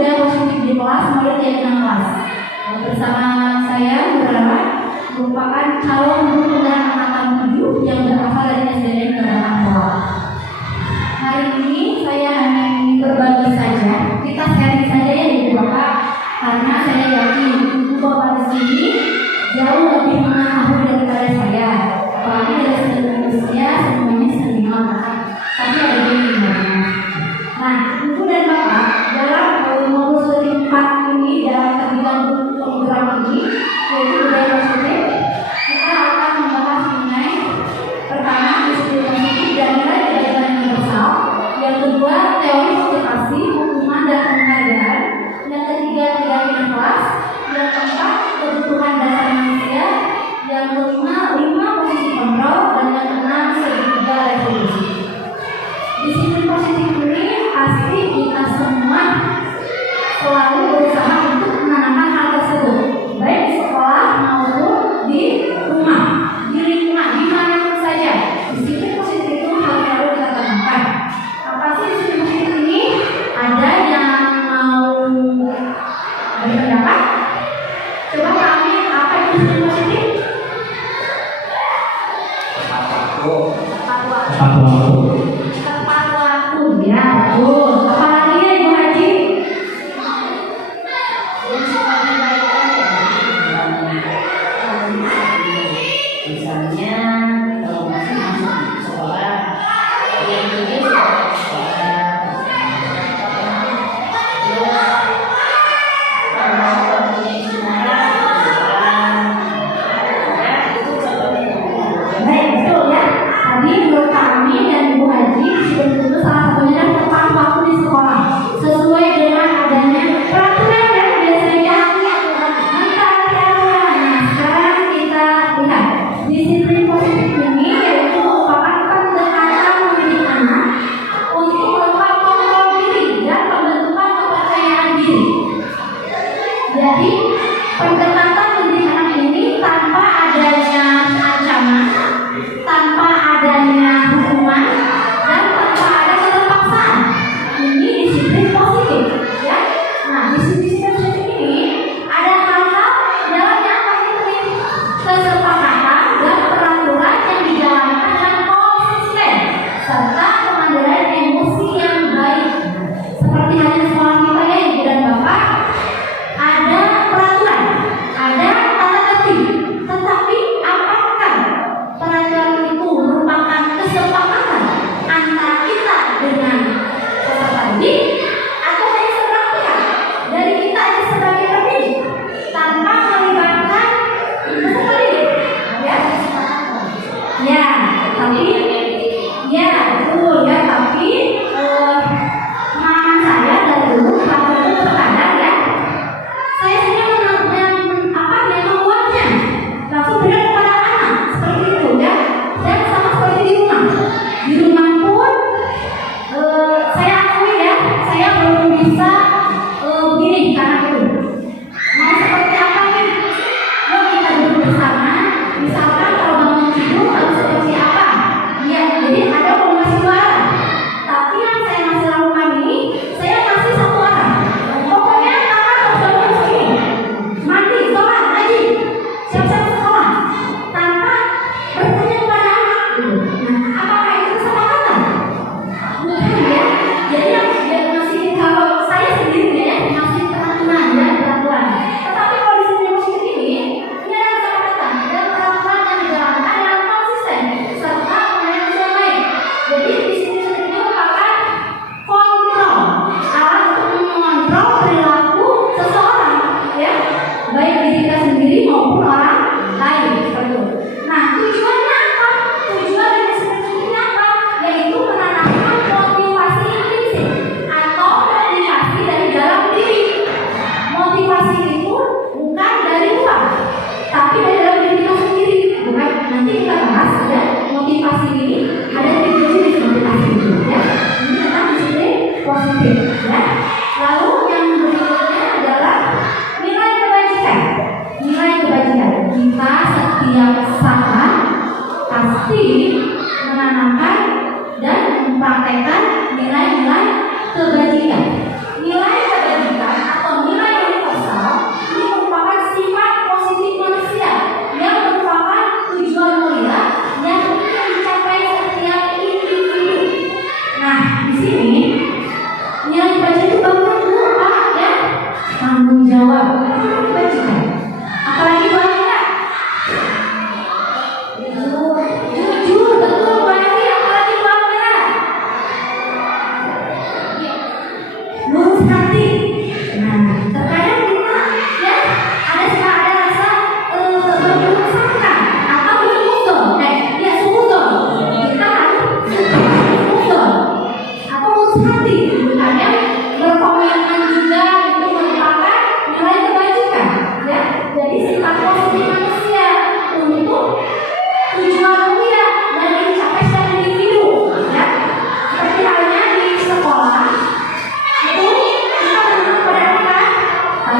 budaya positif di kelas mulai dari 6 kelas. Bersama saya Nurara merupakan calon guru dan angkatan 7 yang berasal dari SDN Kebaran Bawah. Hari ini saya hanya ingin berbagi saja, kita sharing saja ya Ibu Bapak, karena saya yakin Ibu Bapak di sini jauh lebih mengetahui daripada saya. Apalagi dari segi usia semuanya senior, tapi ada bedanya. Nah, Ibu dan Bapak dalam modul 4 ini dalam kegiatan program ini yaitu budaya positif, kita akan membahas mengenai pertama disiplin positif dan nilai kebijakan universal, yang kedua teori motivasi, hukuman dan penghargaan, yang ketiga keyakinan kelas, yang keempat kebutuhan dasar manusia, yang kelima 5 posisi kontrol, dan yang keenam segitiga revolusi. Disiplin positif ini pasti kita semua selalu berusaha untuk menanamkan hal tersebut, baik di sekolah maupun di rumah, di lingkungan, di mana saja. Disiplin positif itu harus selalu kita tanamkan. Apa sih disiplin positif ini? Ada yang mau berpendapat? Coba kami apa itu disiplin positif? Tepat waktu, ya betul. Apalagi ya Ibu Haji? Misalnya kalau masih masuk sekolah, yang ini sekolah, kalau punya sekolah, itu seperti itu. Baik, betul ya. Tadi menurut kami dan Ibu Haji sebetulnya salah satunya adalah tepat waktu di sekolah, sesuai dengan adanya peraturan dan biasanya aturan. Nah, sekarang kita lihat disiplin positif ini yaitu merupakan pendekatan mendidik anak untuk melakukan kontrol diri dan pembentukan kepercayaan diri. Jadi pendekatan mendidik anak ini tanpa adanya ancaman, tanpa adanya hukuman, dan tanpa ada keterpaksaan. Ini disiplin positif, ya. Nah, disiplin positif ini ada hal-hal dalamnya apa itu? Kesepakatan dan peraturan yang dijalankan dengan konsisten serta pengendalian emosi yang baik. Seperti halnya sekolah kita ya Ibu dan Bapak, ada peraturan, ada tata tertib. Tetapi apakah peraturan itu merupakan kesepakatan antara kita dengan peserta didik atau hanya sebelah pihak dari kita aja sebagai pendidik tanpa melibatkan peserta didik? Ya, tapi ya betul ya, tapi pengalaman saya dari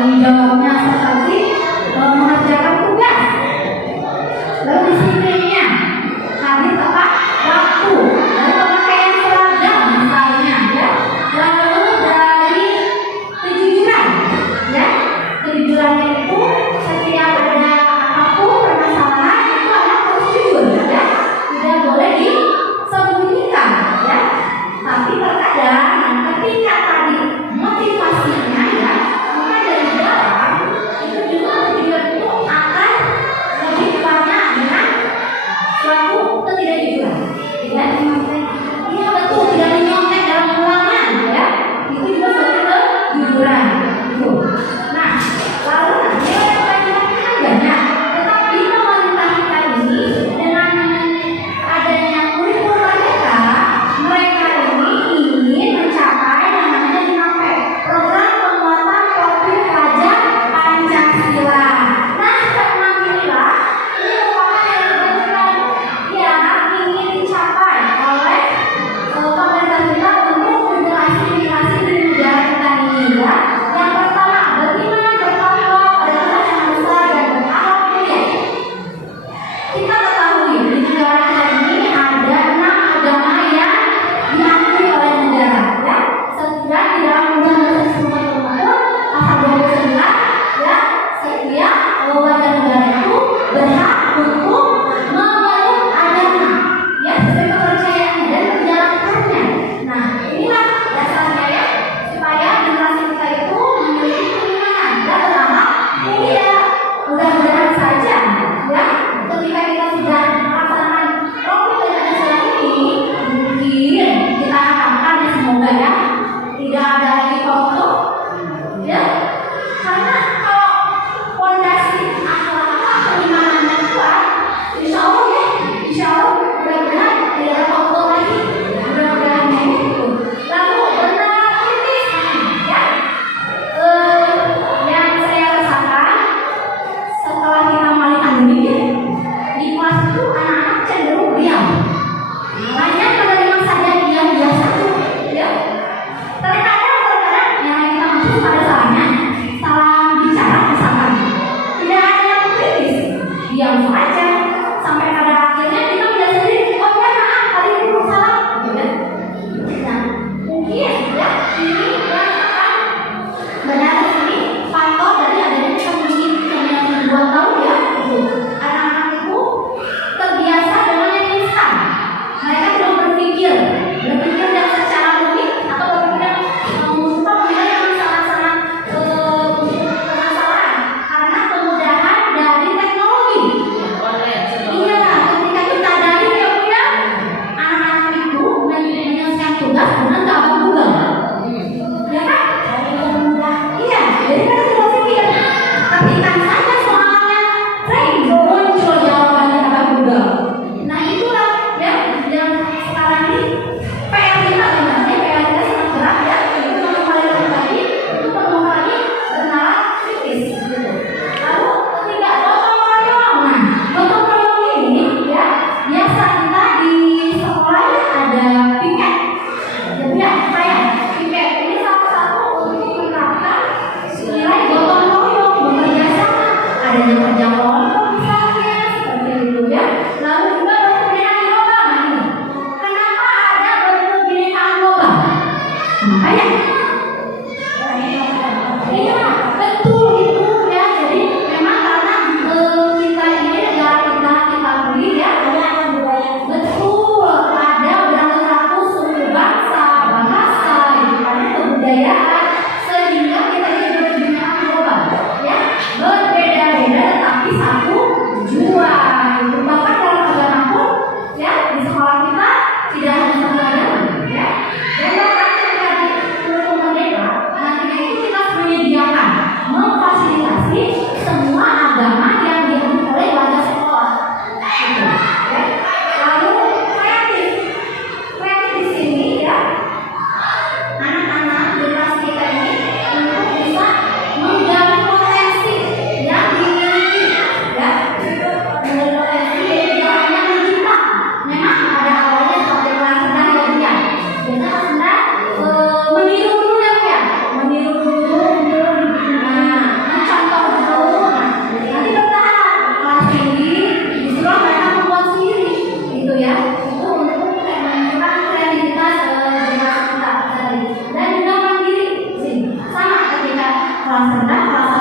tanggung jawabnya seperti mengerjakan tugas, lalu disiplinnya, hadir tepat waktu, lalu pemakaian seragam misalnya, ya, lalu dari kejujuran, ya, kejujurannya itu setiap ada apapun permasalahan itu anak harus jujur, ya, tidak boleh disembunyikan, ya. Tapi terkadang ketika tadi motivasinya, ya, maka dari dalam itu juga tujuan itu akan lebih banyak dengan suatu ketidakjujuran, ya. Iya betul, tidak menyontek dalam ulangan, ya, itu juga suatu kejujuran. Itu. Nah, lalu nilai pelajarannya kan banyak, tetapi pemerintah kita ini dengan adanya kurikulum merdeka, mereka ini ingin mencapai yang namanya 5P, program penguatan profil pelajar Pancasila. Nah, ke-6 inilah ini merupakan yang ingin dicapai oleh pemerintah kita untuk generasi di negara kita ini, ya. Yang pertama, bagaimana bertanggung jawab pada kelas rendah, kelas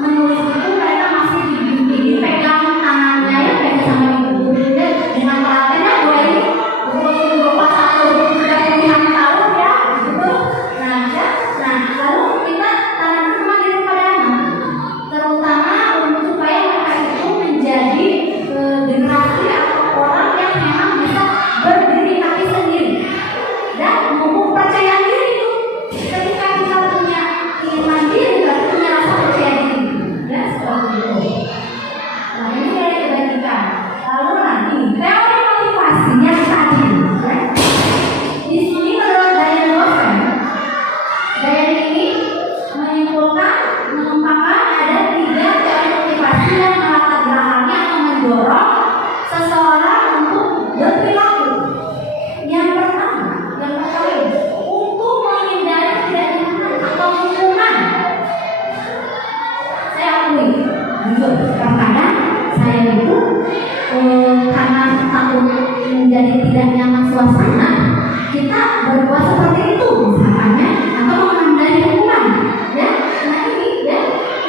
1 menulis itu mereka masih dipegang tangannya ya, pegang sama ibu dengan telatennya gue ini buku kelas 1 sudah puluhan tahun ya gitu. Nah lalu kita tanamkan kembali kepada anak, terutama supaya mereka itu menjadi generasi atau orang yang memang bisa berdiri kaki sendiri dan mempunyai percaya diri. Ketika kita punya iman diri, berarti punya rasa percaya diri, ya seperti itu. Nah ini yang kita bagikan. Lalu nanti teori motivasi yang tadi, ya. Di sini menurut Diane Goffin, Diane ini menyimpulkan, mengungkapkan ada 3 teori motivasi yang melatar belakangnya atau mendorong seseorang untuk berperilaku. Yang pertama untuk menghindari kejahatan atau hukuman. Saya akui, jujur, kadang-kadang saya itu karena takut menjadi tidak nyaman suasana, kita berbuat seperti itu, misalnya, atau menghindari hukuman. Ya, nah ini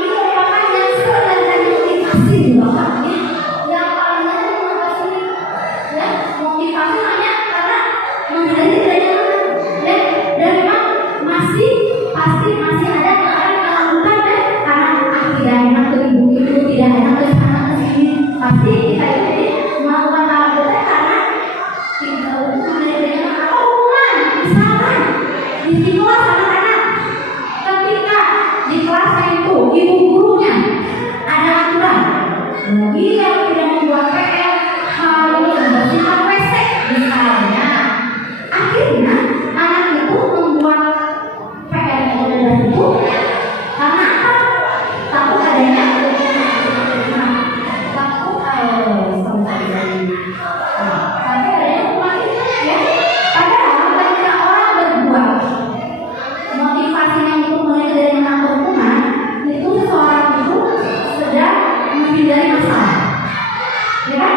merupakan yang sering terjadi motivasi di bawahnya. Yang paling penting motivasi, ya, motivasi hanya karena menghindari tidak nyaman. Ya, dan memang pasti masih ada orang yang melakukan ya, karena tidak enak ke ibu itu, tidak enak ke sana ke sini. Pasti kita ini melakukan hal itu karena kita menghindari apa hubungan. Misalkan di sekolah anak-anak ketika di kelasnya itu ibu gurunya ada aturan bagi yang tidak membuat PR harus membersihkan WC misalnya. Akhirnya anak itu membuat PR itu karena apa? Takut adanya tapi adanya hukuman itu ya. Padahal ketika orang berbuat motivasinya untuk menghindari hukuman, itu seseorang itu sedang menghindari masalah, ya kan?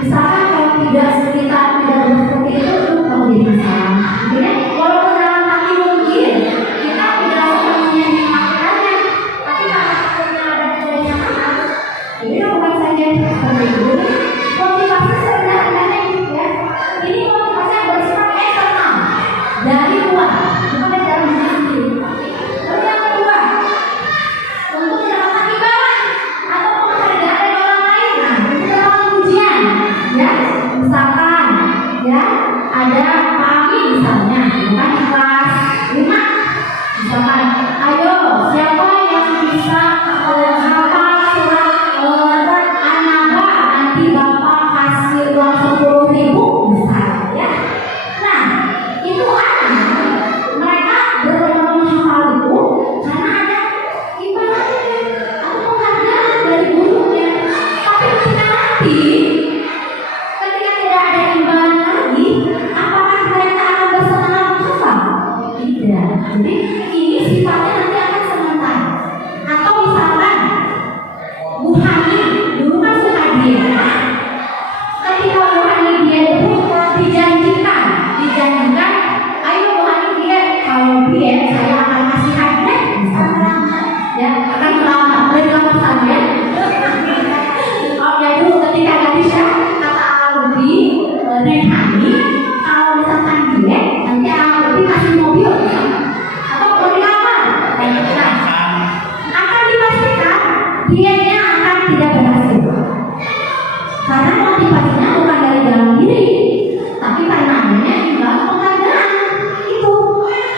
Misalkan kalau kita tidak seperti itu kalau jadi masalah. Jadi walaupun dalam hati mungkin kita tidak sepenuhnya dimakannya, tapi karena takutnya ada tidak nyaman, jadi bukan saja seperti itu. Motivasi sebenarnya ya, ini motivasi yang bersifat eksternal dari luar, bukan dari dalam diri sendiri. Lalu yang kedua, untuk mendapatkan imbalan atau penghargaan dari orang lain. Nah, itu dalam ujian, ya. Misalkan, ya, ada kami misalnya, bukan di kelas 5. Misalkan, ayo siapa yang bisa hafal surat An-Naba, nanti bapak kasih uang 10.000 misalnya, ya. Nah, itu mereka berlomba menghafal itu karena ada imbalannya atau penghargaan dari gurunya. Tapi ketika tidak ada imbalan lagi, apakah mereka akan bersemangat menghafal? Tidak. Jadi ini sifatnya nanti akan sementara. Atau misalkan Bu Hani dulu kan suka diet. Ketika Bu Hani diet itu dijanjikan, ayo Bu Hani diet. Kalau diet saya akan kasih hadiah, misalnya, ya akan melamar saya. Oke dulu ketika gadisnya kata Aldi, Neng Hani, kalau misalkan diet nanti Aldi kasih mobil, atau mobil apa? Akan dipastikan dietnya akan tidak berhasil. Karena motivasinya bukan dari dalam diri, tapi karena adanya imbalan penghargaan itu.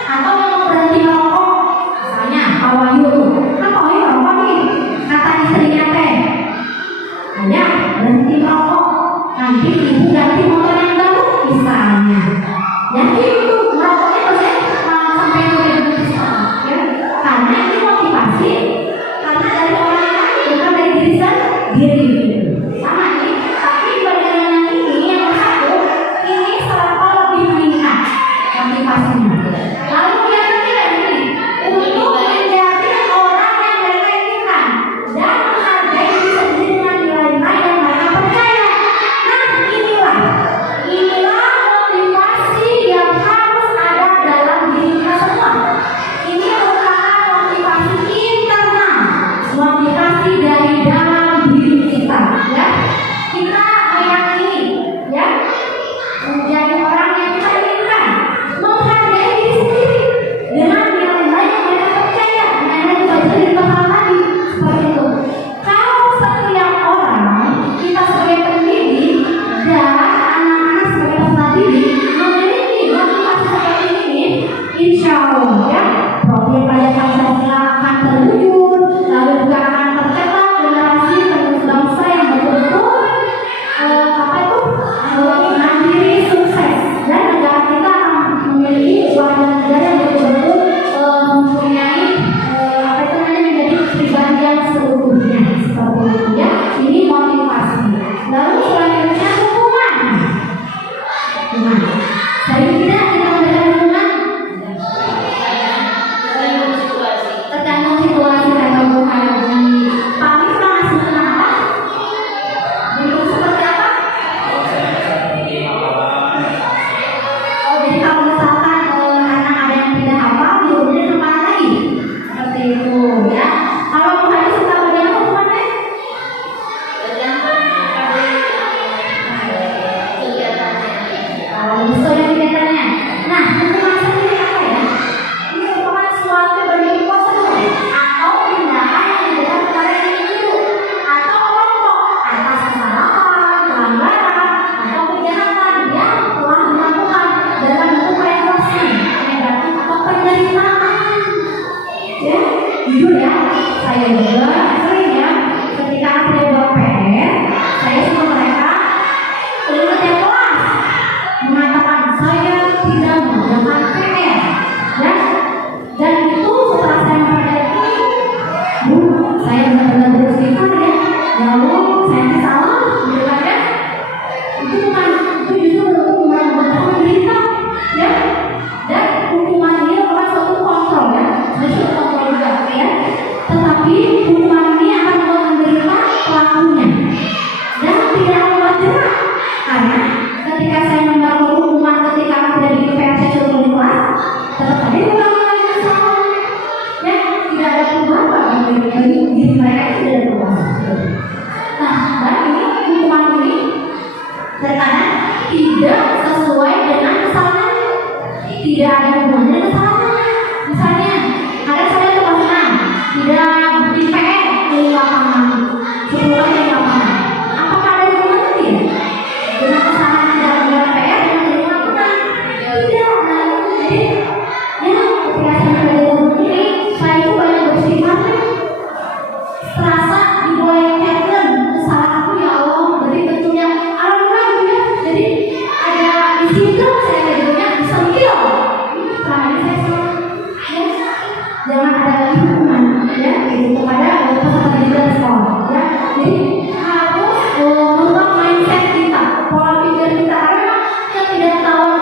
Atau yang berhenti merokok, misalnya Pak Wahyu, kan Pak Wahyu merokok nih, kata istrinya teh, ayah berhenti merokok, nanti ibu ganti motor yang baru misalnya. Jadi itu merokoknya terus sampai berhenti, ya. Karena ini motivasi, karena dari orang lain, bukan Jujur ya, saya juga sering ya ketika ada buat PR, saya sama mereka ingat yang kelas mengatakan saya tidak mengerjakan PR, ya. Dan itu setelah saya mempelajari, saya benar-benar beristighfar ya. Ya Allah, saya salah, gitu kan ya. Itu bukan, itu justru hukuman menderita, ya. Dan hukuman ini adalah suatu kontrol ya, suatu kontrol juga ya. Tetapi hukuman ini akan membuat menderita pelakunya dan tidak membuat jerah, karena ketika saya membawa hukuman ketika tidak di PRC suruh di kelas, tetap ada ulangan lagi kesalahan, ya. Tidak ada perubahan dari diri mereka itu tidak ada perubahan. Nah, dan ini hukuman ini terkadang tidak sesuai dengan kesalahan, tidak ada hubungannya dengan kesalahan. Misalnya ada saya kelas 6 tidak di PR di lapangan 10 di lapangan, apakah ada hubungannya tidak dengan kesalahan tidak menggunakan PR dengan tidak melakukan? Tidak. Nah, jadi ya ketika saya belajar ini, saya itu banyak bersimpati, terasa dibolehkan kesalahanku ya Allah, jadi betulnya alhamdulillah gitu ya. Jadi ada istiqomah saya tidurnya disentil. Selama ini saya salah, ya. Jangan ada lagi hukuman, ya, gitu kepada peserta didik di sekolah, ya. Jadi harus merubah mindset kita, pola pikir kita, karena kita tidak tahu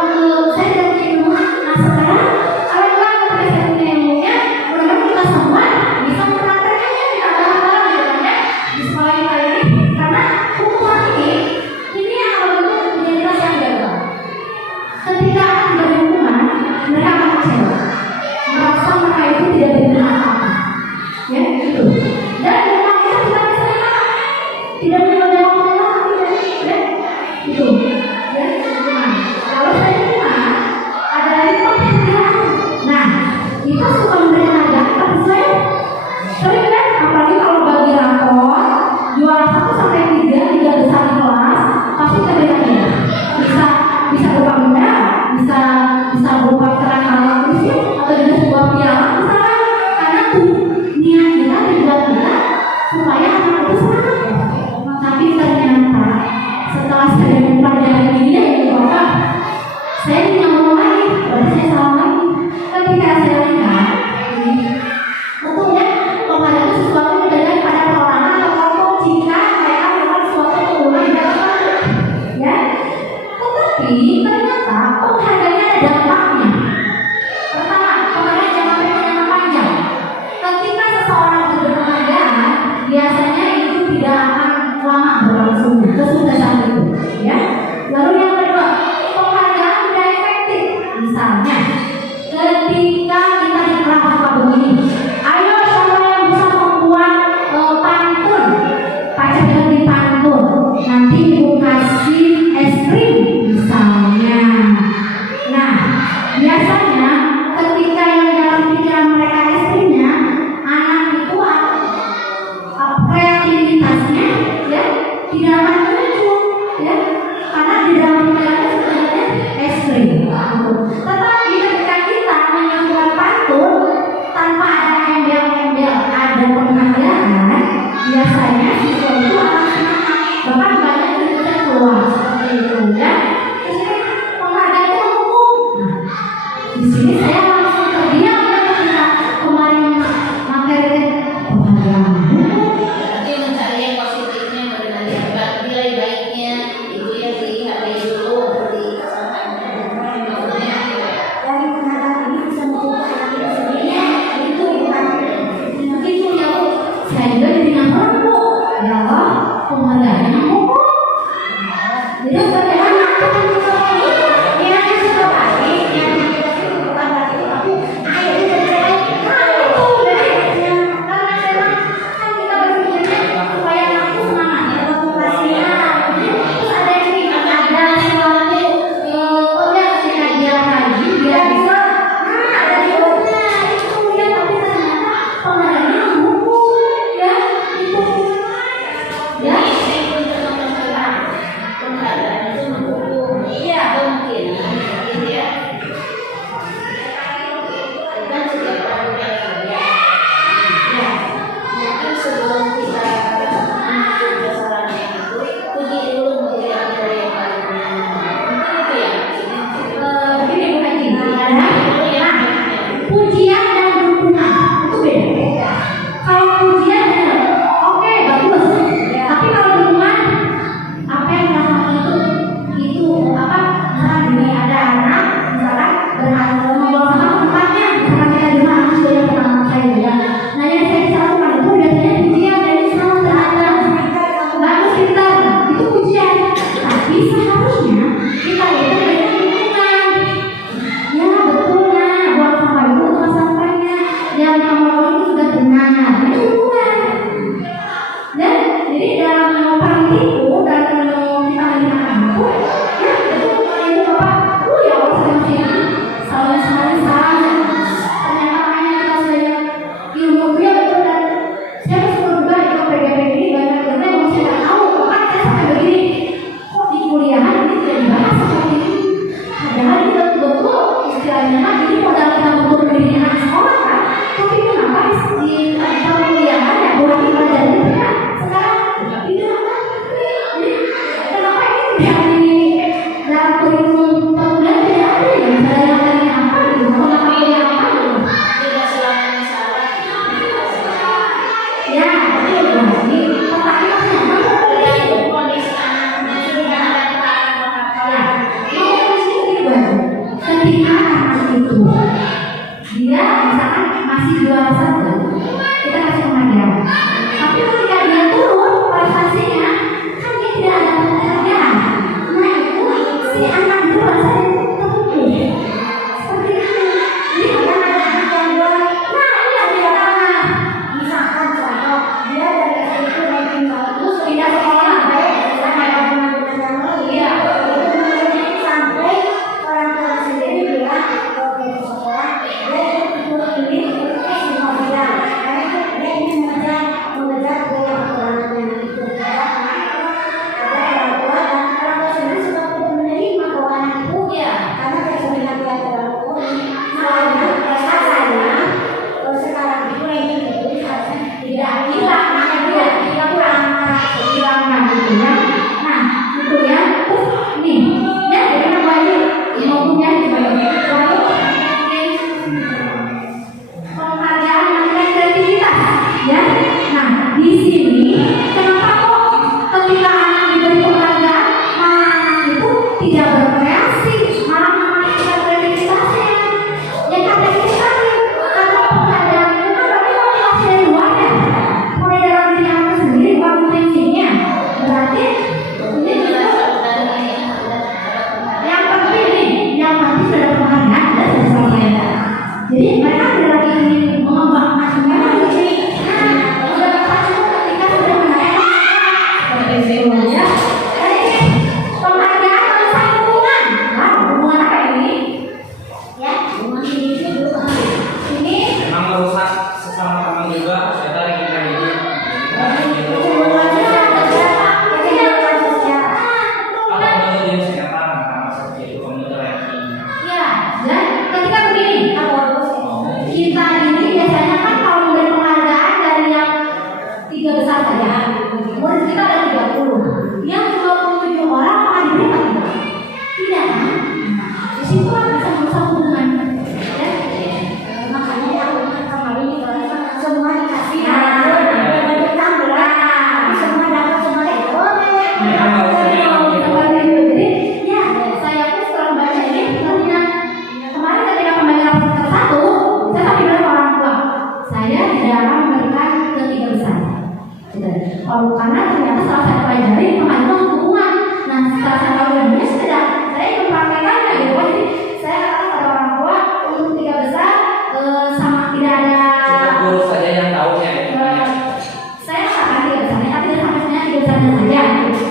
saya tidak punya ilmu. Nah sekarang alhamdulillah ketika saya punya ilmunya, mudah-mudahan kita semua bisa mempraktekkannya di antara-antara gitu kan ya di sekolah kita ini, karena hukuman ini akan membentuk identitas yang gagal. Ketika akan diberi hukuman, mereka akan kecewa, merasa mereka itu tidak berguna apa-apa, ya gitu. Dan hukuman itu bukan kesalahan, yang kamu lakukan itu sudah benar. Itu hubungan. Dan jadi dalam perang itu, dalam kita lagi makan itu, ya itu itu apa? Ya Allah saya selalu salah. Ternyata hanya kita saya ilmu dia itu dan saya bersyukur juga itu PGP ini banyak banget yang saya nggak tahu. Bahkan saya sampai begini, kok di kuliahan ini tidak dibahas seperti itu. Padahal kita betul-betul istilahnya ini modal kita untuk mendidik anak sekolah kan. Tapi kenapa di kuliahan ya boleh dipelajari ya? Sekarang tidak apa? Jadi kenapa ini tidak di dalam kurikulum perkuliahan tidak ada ya? Misalnya yang tadi apa gitu, mau ngapain apa gitu? Tidak selamanya salah. Ya, betul. Jadi pertanyaannya apa? Tergantung kondisi anaknya juga mental Ya, menghafal. mau mesti baru. Ketika anak itu dia misalkan masih juara satu, kita kasih penghargaan. Tapi ketika dia turun prestasinya, kan dia tidak ada penghargaan. Nah itu si anak itu rasanya terpukul. Seperti itu. Jadi kadang ada anak yang juara. Nah ini yang tidak pernah. Misalkan contoh dia dari SD itu ranking bagus, pindah sekolah baik, sama ada dengan iya. Sampai orang tua sendiri bilang kalau dia ke sekolah dia ikut ini semua bilang karena dia ini mengejar gaya orangnya itu ada orang tua dan orang tua sendiri suka tidak menerima bahwa anak itu ya karena dia sudah lihat orang tua makanya saya sekarang itu ranking itu harusnya tidak hilang makanya dia kurang hilangnya gitu ya. Nah itu ya terus nih ya kita balik ngomongnya lalu penghargaan mengenai kreativitas ya. Nah di sini kenapa kok ketika anak diberi penghargaan malah anak itu tidak berkreasi malah mematikan kreativitasnya ya karena itu tadi karena penghargaan itu kan berarti motivasi dari luar ya mulai dalam diri anak sendiri bukan intensinya berarti ini juga yang penting nih, yang penting sudah penghargaan dan sesuatu. Jadi mereka tidak lagi ingin mengembangkan semuanya jadi sudah pasti ketika sudah menaikkan seperti itu ya. Jadi penghargaan harus ada hubungan. Nah, hubungan apa ini? Ya, hubungan ini dulu. Ini Memang merusak sesama teman juga, kita kita hidup. hubungannya ada siapa? Kehidupan sosial. Apa kemudian kesehatan karena seperti itu kemudian ranking. Ya, dan ketika begini, kita ini biasanya kan kalau memberi penghargaan dari yang 3 besar saja, murid kita ada 30, yang 27 orang akan diberi tidak? Tidak. Di situ kan bisa merusak hubungan. Ya, makanya yang kemarin kita semua dikasih semua dapat semua itu. Jadi ya saya pun setelah baca ini sebenarnya kemarin ketika kembali rapor ke-1 saya sampai bilang ke orang tua saya tidak akan memberikan ke 3 besar gitu. Kalau karena ternyata setelah saya pelajari pengalaman hubungan nah setelah saya tahu ilmunya saya ingin mempraktekannya gitu. Jadi saya katakan pada orang tua untuk 3 besar sama tidak ada Guru saja yang tahu ya. saya katakan 3 besarnya tapi tidak sampai sebenarnya 3 besarnya saja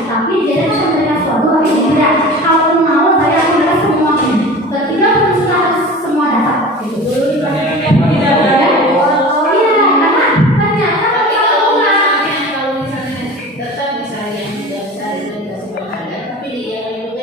tapi dia bisa memberikan sesuatu tapi tidak kalau mau saya akan memberikan semuanya ketika harus semua dapat gitu. Oh iya karena ternyata Tapi kalau kalau misalnya tetap misalnya yang tidak besar itu dikasih penghargaan, tapi dia yang juga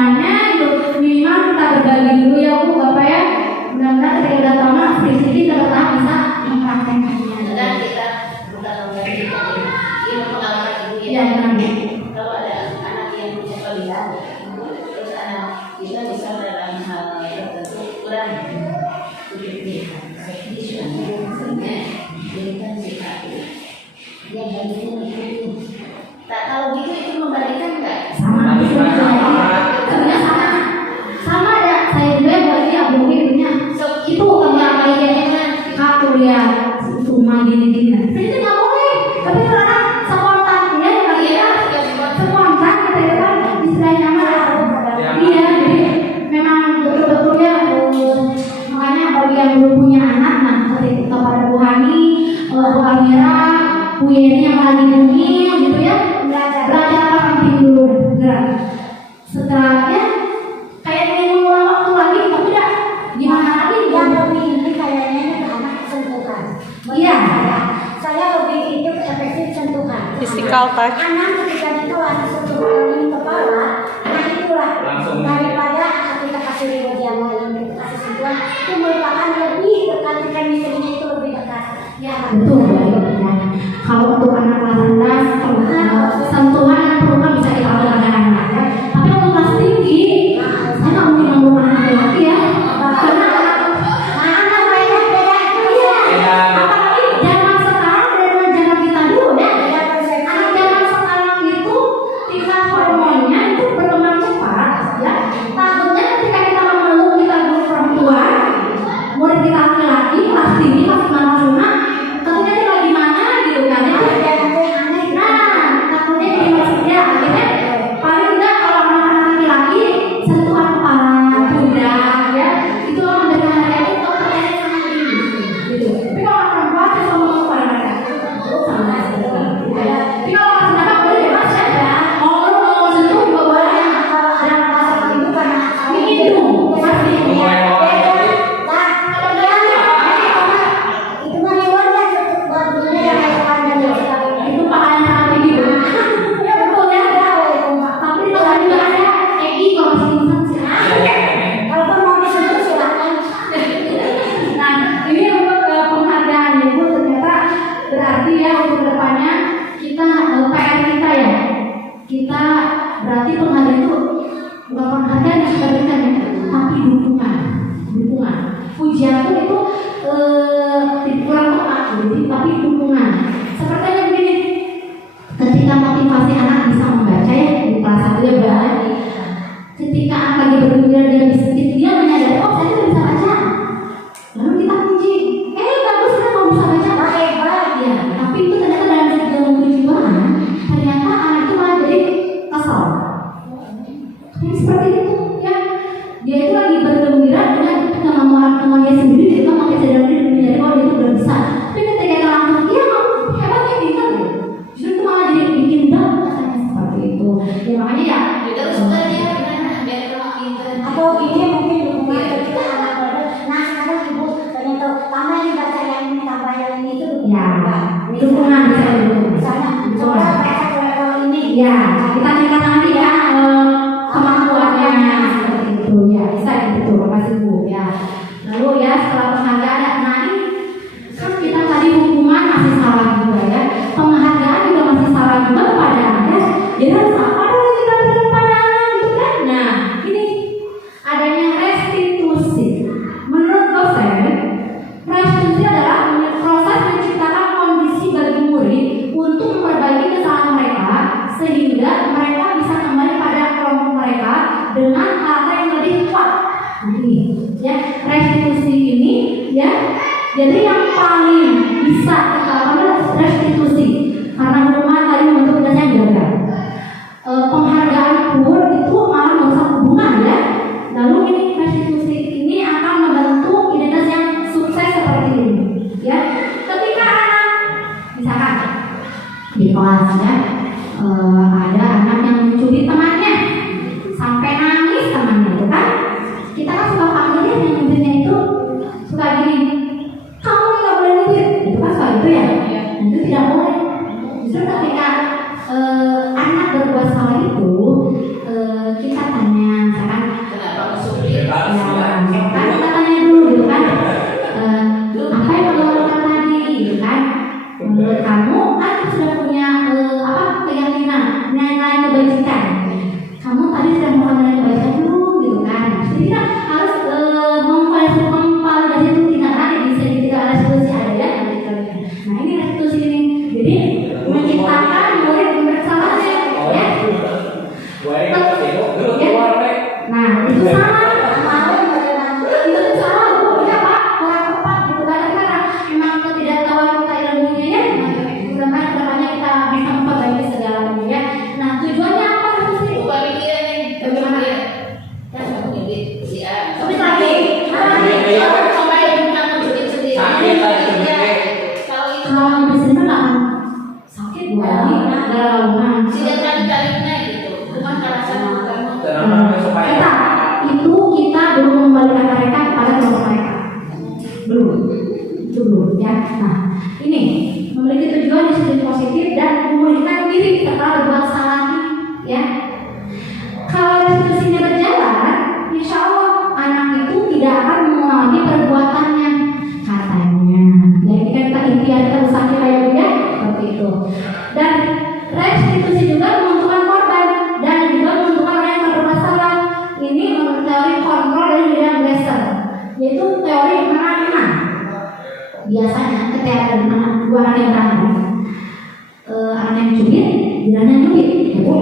semuanya itu minimal kita berbagi dulu ya Bu Bapak ya. Mudah-mudahan ketika udah tahu prinsipnya kita bisa mempraktekkannya. Dan kita bukan lagi ini pengalaman ibu Iya benar Bu. kalau ada anak yang punya kelebihan, terus anak kita bisa dalam hal tertentu kurang sebenarnya berikan sikap yang begitu. Tak tahu gitu itu membalikan enggak? Sama sebenarnya sama ada saya juga yang buat dia belum punya itu enggak kayaknya aku lihat cuma gini-gini itu nggak boleh tapi karena spontan ya spontan kita itu kan istilahnya iya jadi memang betul-betul ya makanya bagi yang belum punya anak nah seperti kepada Bu Hani, Bu Amira, Bu Yeni yang lagi mungil gitu ya belajar parenting dulu setelahnya kayak ingin mengulang waktu lagi tapi ya gimana lagi yang lebih ini kayaknya ini anak sentuhan. iya Saya lebih itu efektif sentuhan. Physical touch. Anak ketika ditelan sentuhan kepala, nah itulah Langsung. daripada kita kasih reward yang lain, kita kasih sentuhan itu merupakan lebih dekat chemistry-nya itu lebih dekat. Ya betul ya. Kalau untuk anak kelas 11 sentuhan yang perlu kan bisa kita lakukan dengan anak ya tapi untuk kelas tinggi saya nggak mungkin ngomong anak laki ya karena anak banyak beda iya apalagi zaman sekarang dengan zaman kita dulu ya anak zaman sekarang itu tingkat hormonnya itu berkembang cepat ya takutnya ketika kita memeluk kita dulu perempuan murid kita laki-laki kelas tinggi kelas 5 ketika kita gimana gitu kan ya nah takutnya jadi maksudnya akhirnya paling enggak kalau anak-anak laki-laki sentuhan kepala pundak ya itu mendengar itu kepercayaan sangat tinggi gitu tapi kalau anak perempuan saya selalu ngomong kepada mereka sama gitu ya tapi kalau anak laki boleh bebas ya ngomong sentuh juga boleh dan rasa itu karena ini hidung pasti ya itu mah reward yang buat dunia yang itu pahalanya sangat tinggi Bu. Ya betul ya tapi kalau juga ada Egi kalau masih insan sih walaupun mau disentuh silakan. nah ini untuk penghargaan Bu ternyata berarti ya untuk depannya kita PR kita ya kita berarti penghargaan itu bukan penghargaan yang kita berikan ya tapi dukungan pujian itu kurang tepat gitu tapi dukungan seperti yang begini ketika motivasi anak bisa membaca ya di kelas 1 ya berarti ketika anak lagi bergembira dia menyadari oh saya tidak bisa baca lalu kita puji bagus kan kamu bisa baca hebat ya tapi itu ternyata dalam kejiwaan ternyata anak itu malah jadi kesal jadi seperti itu ya dia itu lagi bergembira dengan kemampuan dia sendiri dia pakai sadar diri menyadari oh dia itu udah bisa tapi ketika kita langsung iya kamu hebat ya pintar ya justru itu malah jadi bikin down katanya seperti itu ya makanya ya Juga sebenarnya gimana biar kalau kita Atau ini mungkin dukungan ketika anak baru. Nah sekarang ibu ternyata tambah ini baca yang ini tambah yang ini itu ya dukungan bisa dulu misalnya coba baca level ini. ya kita tingkat nanti ya kemampuannya seperti itu ya bisa gitu terima kasih Bu ya lalu ya setelah penghargaan nah ini kan kita tadi hukuman masih salah juga ya penghargaan juga masih salah juga kepada anak jadi harus apa dong kita berikan pada anak gitu kan nah ini adanya restitusi menurut dosen restitusi adalah proses menciptakan kondisi bagi murid untuk memperbaiki kesalahan mereka sehingga mereka bisa kembali pada kelompok mereka dengan harta yang lebih kuat. Ini ya restitusi ini ya jadi yang paling bisa kita lakukan adalah restitusi karena hukuman tadi membentuk tugasnya gagal. Penghargaan pun itu malah merusak hubungan ya. Lalu ini restitusi ini akan membentuk identitas yang sukses seperti ini ya. Ketika anak misalkan di kelasnya ada anak yang mencuri temannya sampai nangis temannya itu kan kita kan suka panggil dia yang nyubitnya itu suka gini kamu nggak boleh nyubit itu kan suka gitu ya nah, itu tidak boleh justru ketika anak berbuat salah itu kita tanya nilai kebajikan. Kamu tadi sudah melakukan nilai kebajikan belum, gitu kan? Jadi kita harus memvalidasi itu tidak ada bisa tidak restitusi ada ya. Nah ini restitusi ini. Jadi menciptakan murid bersalahnya, ya. Nah itu sama. Itu salah, ya Pak, kurang tepat gitu kan? Karena memang ketidaktahuan kita ilmunya ya. Mudah-mudahan kedepannya kita bisa memperbaiki segalanya ya. Nah tujuannya apa sih? Bukan pikiran nih. Bagaimana? Kan kamu nyubit si A. Tapi lagi, Sampai kamu nyubit sendiri. Sakit tadi nyubit. Kalau itu kalau bersin kan sakit bu, dalam tidak kali-kalinya gitu. Bukan karena sama kamu. kita belum mengembalikan mereka kepada kelompok mereka. Itu belum ya. Nah ini memiliki tujuan disiplin positif dan memulihkan diri setelah berbuat salah ya. Kalau restitusinya berjalan, insya Allah anak itu tidak akan mengulangi perbuatannya katanya. Jadi kan kita ikhtiar kita usaha kita ya seperti itu. Dan restitusi juga menguntungkan korban dan juga menguntungkan orang yang berbuat salah. Ini menurut teori kontrol dari William Glasser, yaitu teori menang-menang. Biasanya ketika ada dua anak yang berantem, anak yang cubit, dan yang cubit, ya Bu.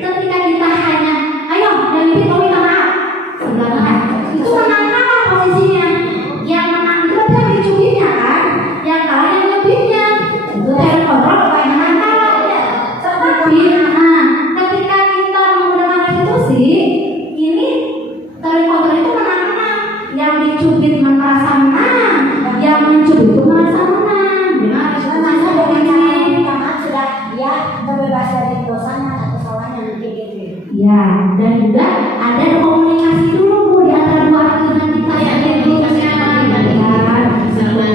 Ketika kita hanya, ayo yang cubit mau minta maaf, sebelah itu menang-menang posisinya. Yang menang itu kan dicubitnya kan, yang kalah yang cubitnya. Itu teori kontrol apa yang menang kalah ya. Tetapi, ketika kita menggunakan restitusi, ini teori kontrol itu menang-menang. Yang dicubit merasa menang, yang mencubit itu merasa menang. Dengan restitusi sudah dia terbebas dari dosanya atau kesalahannya nanti gitu. ya, dan juga ada komunikasi dulu Bu di antara dua anak dengan kita yang Komunikasinya kan. misalnya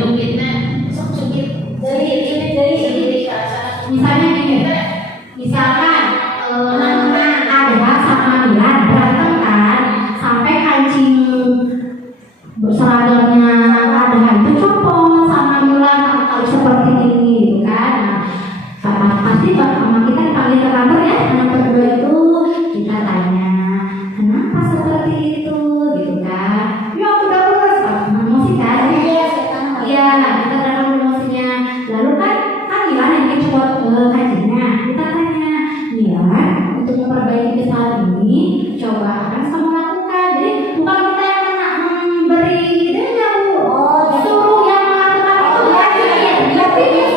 nyubitnya sok nyubit dari Misalnya gini, misalkan ada sama Milan berantem kan, sampai kancing berseragamnya ada itu copot sama Milan kalau seperti ini gitu kan. Nah, pasti sama kita dipanggil ke kantor ya, anak berdua itu kita tanya kenapa seperti itu gitu kan. Ya udah lulus, emosi kan? Iya, kita dalam emosinya. Lalu kan Milan yang copot kancingnya, kita tanya Milan untuk memperbaiki kesalahan ini coba akan kamu lakukan. Jadi bukan kita yang kena memberi idenya Bu, suruh yang melakukan itu dia pikir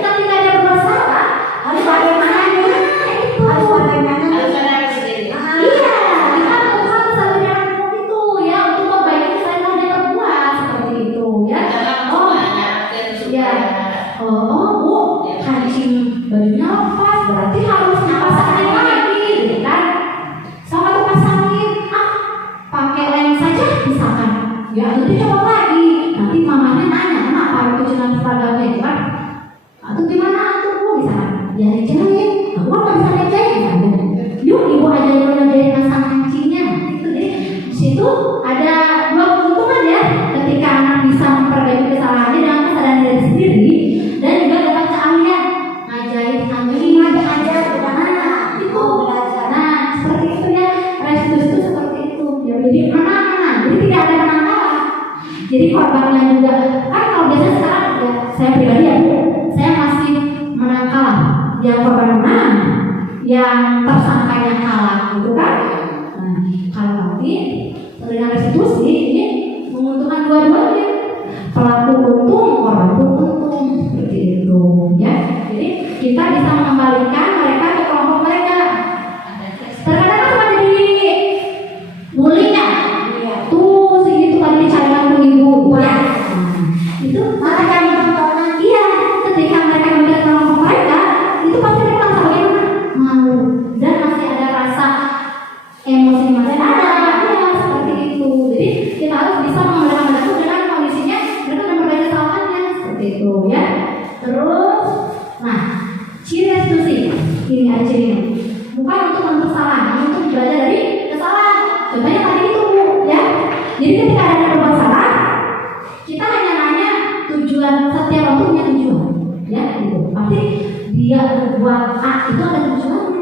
ketika dia bersalah harus bagaimana itu Harus bagaimana? harus ada sendiri. iya kita melakukan kesalahan itu ya untuk memperbaiki kesalahan yang dia perbuat seperti itu ya. Ya, Bu, kancing bajunya lepas, berarti harus dipasangin lagi, gitu kan? Sama dipasangin, pakai lem saja misalkan. Ya, nanti coba lagi. Nanti mamanya nanya, kenapa itu cuma seragamnya, gitu kan? Atau gimana tuh Bu, misalkan? Ya dijahit, aku kan nggak bisa ngejahit, misalkan. Yuk, Ibu aja yang ngejahit pasang kancingnya. Itu jadi di situ ada dua keuntungan ya, ketika anak bisa memperbaiki kesalahannya dengan kesadaran diri sendiri dan juga dapat keahlian ngajahit kancing aja itu. Nah seperti itu ya, restitusi itu seperti itu ya. Jadi menang-menang, jadi tidak ada menang kalah. Jadi korbannya juga kan kalau biasanya sekarang ya, saya pribadi ya, saya masih menang kalah. Yang korban menang, yang tersangkanya kalah gitu kan. Nah kalau nanti dengan restitusi ini menguntungkan dua-duanya, pelaku untung, korban pun untung seperti itu ya. Jadi kita bisa mengembalikan mereka ke kelompok mereka. Terkadang cuma jadi bullying ya. Tuh segitu tadi dicarikan tuh ibu ya. Itu mereka menonton. Iya, ketika mereka melihat kelompok mereka, itu pasti mereka merasa bagaimana? Malu dan masih ada rasa emosi masih ada. Ya seperti itu. Jadi kita harus bisa mengendalikan mereka dengan kondisinya mereka dan berbeda kesalahannya seperti itu ya. Terus, nah ciri restitusi ini ada cirinya. Bukan untuk menutup kesalahan, untuk belajar dari kesalahan. Contohnya tadi itu Bu ya. Jadi ketika ada yang berbuat salah, kita hanya nanya tujuan, setiap orang punya tujuan ya gitu. Pasti dia berbuat A itu ada tujuan.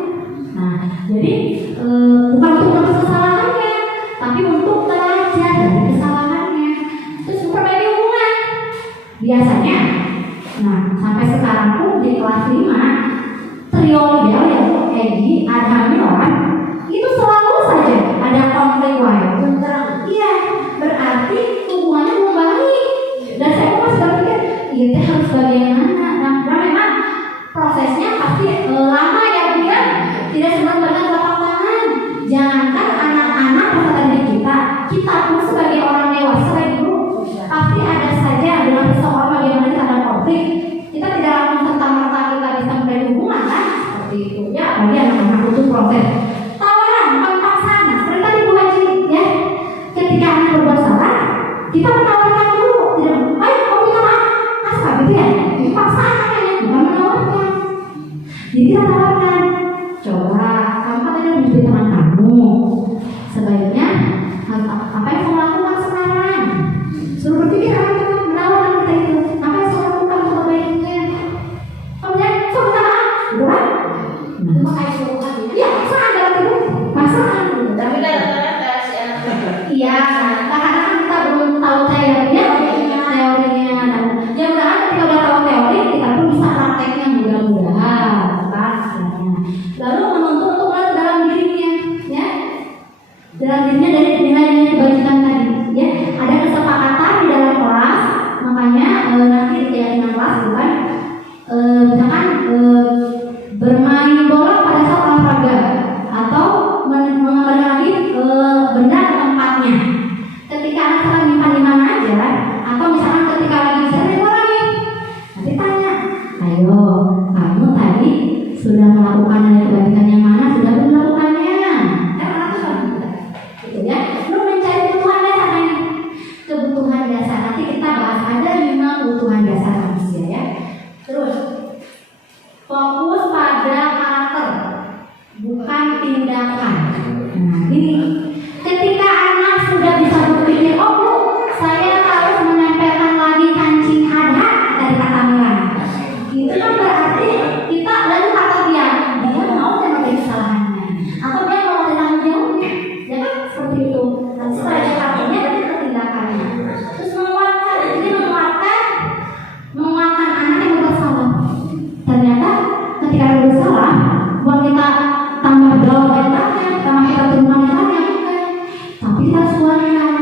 ya apalagi anak-anak butuh proses. Tawaran bukan paksaan. Seperti tadi Bu Haji ya, ketika anak berbuat salah, kita menawarkan dulu, tidak, ayo kamu minta maaf, masa gitu ya? Itu paksaan namanya, bukan menawarkan. Jadi kita tawarkan, coba kamu kan tadi menjadi teman kamu, sebaiknya apa yang kamu lakukan sekarang? Suruh berpikir apa itu, menawarkan kita itu, apa yang kamu lakukan untuk kebaikannya? Kemudian, coba minta maaf, gitu kan? Cuma kayak suruhan ya. Ya, paksaan dalam itu, paksaan. Tapi kan rata-rata si anak Iya, karena kan kita belum tahu teorinya, ya mudah-mudahan ketika udah tahu teori kita pun bisa prakteknya mudah-mudahan, kan? Lalu menuntut untuk melihat dalam dirinya, ya, dalam dirinya dari nilai-nilai kebajikan tadi, ya, ada kesepakatan di dalam kelas, makanya nanti di keyakinan kelas bukan, misalkan bermain bola pada saat olahraga atau mengembalikan lagi benda ke tempatnya. Ketika anak salah nyimpan di mana aja, atau misalkan ketika lagi sering bola nih, nanti tanya, ayo kamu tadi sudah melakukan nilai kebajikan yang mana, sudah belum melakukannya? Anak sudah gitu ya. Lu mencari kebutuhan dasar ini, kebutuhan dasar. Nanti kita bahas ada 5 kebutuhan dasar manusia ya. Terus fokus pada karakter, bukan tindakan. Nah, ini ketika anak sudah bisa berpikir, oh Bu, saya harus menempelkan lagi kancing ada dari kata Mira. Itu kan berarti kita lalu kata dia mau dan menjadi kesalahannya, atau dia mau tanggung jawabnya, ya kan seperti itu. Dan setelah dia karakternya berarti ketindakannya. Terus menguatkan, jadi menguatkan anak yang bersalah. Ternyata ketika dia bersalah, bukan kita tambah down mentalnya, tambah kita turun mentalnya, bukan. Tapi kita harus kuatkan.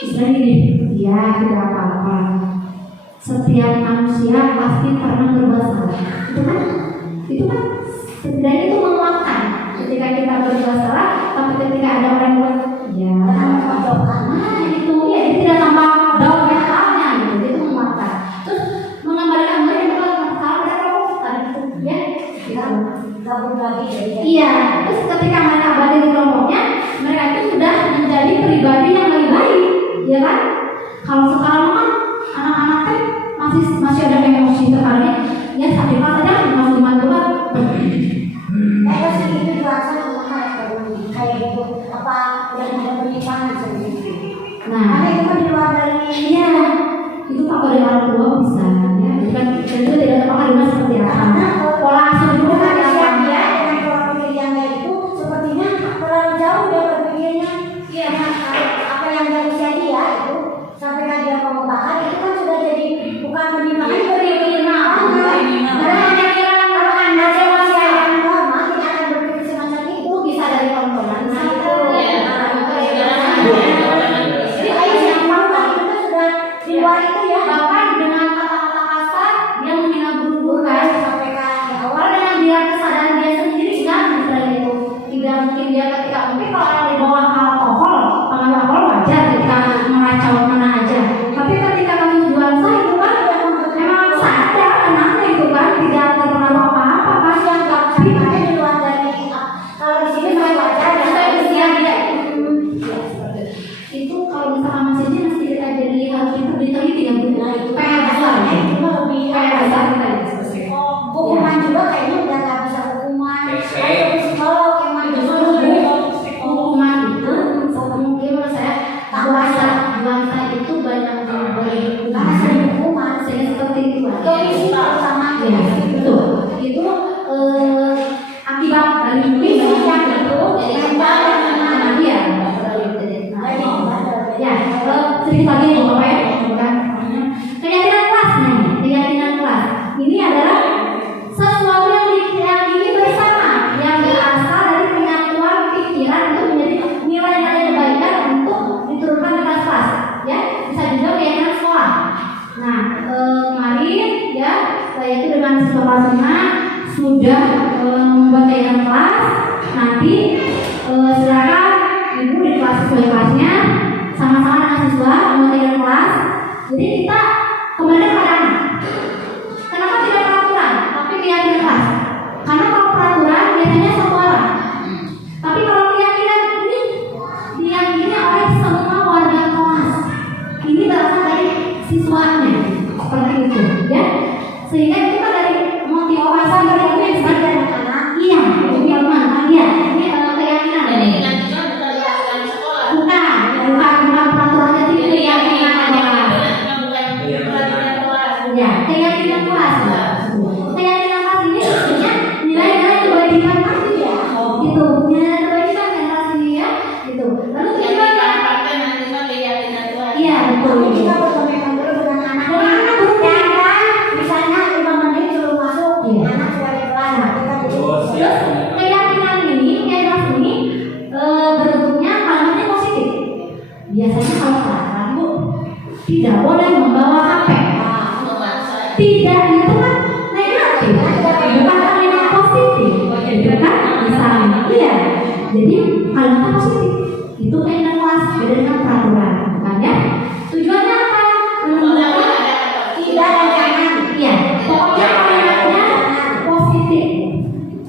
Istilahnya gini, ya tidak apa-apa. Setiap manusia pasti pernah berbuat salah. Itu kan setidaknya itu menguatkan. Ketika kita berbuat salah, tapi ketika ada orang yang ya nah itu ya jadi tidak tambah down mentalnya gitu. Itu menguatkan. Terus mengembalikan mereka ke salah mereka tadi itu ya. Gabung lagi dari Iya, terus ketika mereka balik di kelompoknya, mereka itu sudah menjadi pribadi yang lebih baik, ya kan? Kalau sekarang kan anak-anak kan masih ada emosi terkadang, ya sampai saja masih dimantukan. kayak sih itu dirasa sama kayak gitu apa yang ada penyimpangan seperti itu. Nah, Karena itu kan di luar dari iya, itu faktor dari orang tua bisa, ya. Bukan itu tidak ada faktor seperti apa. Pola asuh itu kan ya yang dia dengan pola pikir yang kayak itu sepertinya terlalu jauh dia berpikirnya. Iya, apa yang dari usia dia itu sampai kan dia mau bakar itu kan sudah jadi bukan menimbangan itu karena hanya kira kalau anda usia yang normal tidak akan berpikir semacam itu bisa dari tontonan itu. Jadi Jadi ayo yang mau itu sudah di luar itu ya. bahkan dengan kata-kata kasar dia menghina guru kan. Awal dengan dia kesadaran dia sendiri kan misalnya itu tidak mungkin dia ketika mungkin kalau orang di bawah alkohol pengaruh alkohol wajar kita meracau mana aja, tapi ketika kami jual saya itu kan memang sadar anaknya itu kan tidak terpengaruh apa-apa kan yang tapi Makanya di luar dari kalau di sini saya wajar dan saya usia dia itu kalau misalkan masih dia masih kita jadi harus kita diteliti ya Bu. Nah, itu PR besar ya. itu lebih PR besar kita ya. hukuman juga kayaknya udah nggak bisa hukuman. Ada psikolog yang Itu mau hukuman itu mungkin menurut saya puasa itu banyak memberi karena sering hukuman, sehingga seperti itu komisi sama ya betul itu akibat dari mungkin yang itu mental sama dia ya sedikit lagi ya Bapak ya keyakinan kelas nih keyakinan kelas ini adalah sesuatu yang diyakini bersama yang berasal dari penyatuan pikiran untuk menjadi nilai-nilai kebaikan untuk diturunkan ke kelas ya bisa juga keyakinan sekolah. Nah kemarin ya saya itu dengan siswa kelas 5 sudah membuat keyakinan kelas. Nanti silakan ibu di kelas sesuai kelasnya sama-sama dengan siswa membuat keyakinan kelas. Jadi kita kembali pada anak. Kenapa tidak peraturan tapi keyakinan kelas? Karena kalau peraturan Jadi kalimat positif itu keinginan kelas beda dengan peraturan, bukan ya? Tujuannya apa? Tidak ada jangan. Iya, pokoknya kalimatnya positif.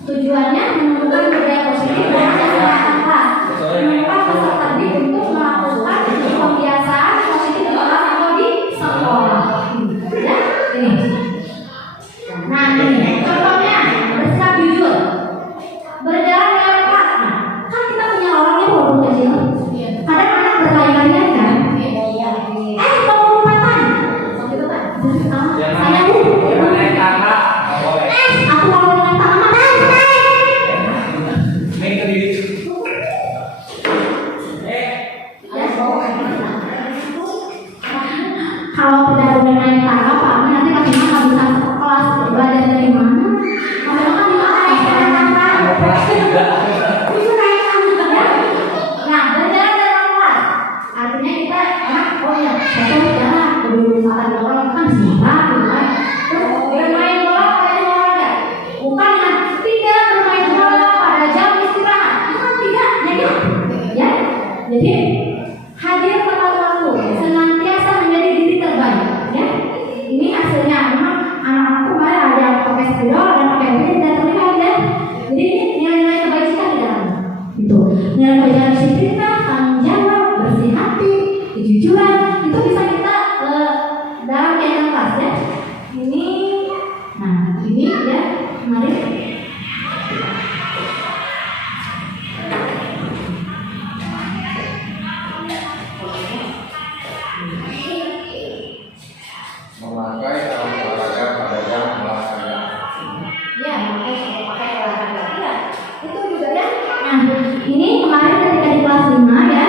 Tujuannya menumbuhkan budaya positif dan kesehatan kelas, menemukan peserta didik untuk melakukan kebiasaan positif di kelas atau di sekolah. Ya, ini. Nah, ini contohnya bersikap jujur, berjalan dengan kelas. Nah, kan kita punya orangnya walaupun kecil. Kadang anak berlari-larian kan. Pengumpulan. Saya Jangan naik tangga, nggak boleh. aku mau dengan tangan Naik ke diri. kalau tidak boleh naik tangga, Pak Ami nanti kakinya nggak bisa masuk kelas. Belajar dari mana? Kamu kan di mana? Itu naik tangga ya. Nah, berjalan dalam kelas. Artinya kita oh ya, saya berjalan lebih makan di orang kan siapa, gitu kan? Terus bermain bola pada jam olahraga. Bukan dengan tidak bermain bola pada jam istirahat. Itu kan tidak, ya. Jadi hadir tepat waktu, senantiasa menjadi diri terbaik, ya. Ini hasilnya memang anak-anak kemarin ada yang pakai spidol, ada yang pakai bed dan terlihat ya. Jadi ini nilai-nilai kebaikan di dalamnya. Itu nilai kebaikan disiplin, tanggung jawab, bersih hati, kejujuran itu bisa kita dalam kegiatan kelas ya. Ini, nah ini ya, mari. Memakai alat olahraga pada jam olahraga. Ya, pakai olahraga. Ya, itu juga ya. Nah, ini kemarin ketika di kelas 5 ya.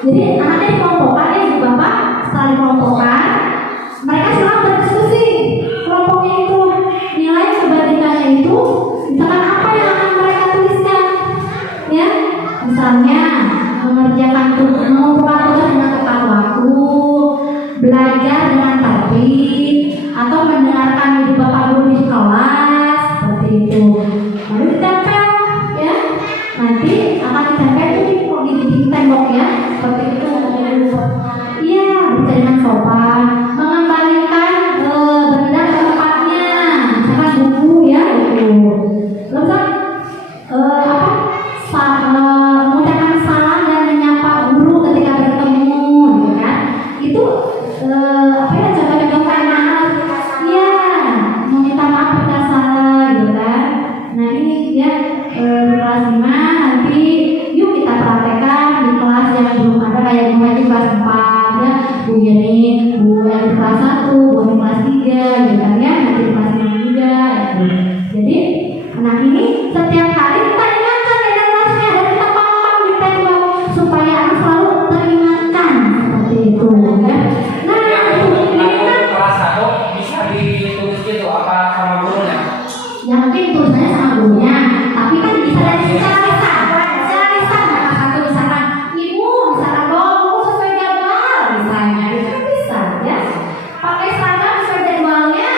Jadi anaknya dikelompokkan ya, Ibu Bapak. Setelah dikelompokkan, mereka selalu berdiskusi. Kelompoknya itu nilai kebalikannya itu, misalkan apa yang akan mereka tuliskan, ya. Misalnya mengerjakan mengumpulkan tugas dengan tepat waktu, belajar dengan tertib, atau mendengarkan ibu bapak guru di kelas, seperti itu. Lalu ditempel, ya. Nanti akan ditempel di tembok ya, seperti itu. Iya, bisa dengan sopan, mengembalikan benda ke tempatnya, misalkan buku ya itu. Lalu mengucapkan salam dan menyapa guru ketika bertemu, gitu kan? Itu contoh-contoh kalimat, iya, meminta maaf ketika salah, gitu kan? Nah ini ya di kelas 5 nanti yuk kita praktekkan di kelas yang belum ada kayak Bu Haji kelas 4 ya, Bu Yeni, Bu yang di kelas 1, Bu di kelas 3, gitu kan ya, nanti di kelas 6 juga, gitu. Jadi nah ini setiap hari kita ingatkan ya kelasnya dan kita pantang di tembok supaya anak selalu teringatkan seperti itu ya. Nah Yang ini untuk kan kelas 1 bisa ditulis gitu apa sama gurunya? ya mungkin tulisannya sama gurunya, tapi kan bisa dari secara lisan. Secara lisan kata satu misalkan ibu misalkan bawa buku sesuai jadwal misalnya, itu kan bisa ya. Pakai seragam sesuai jadwalnya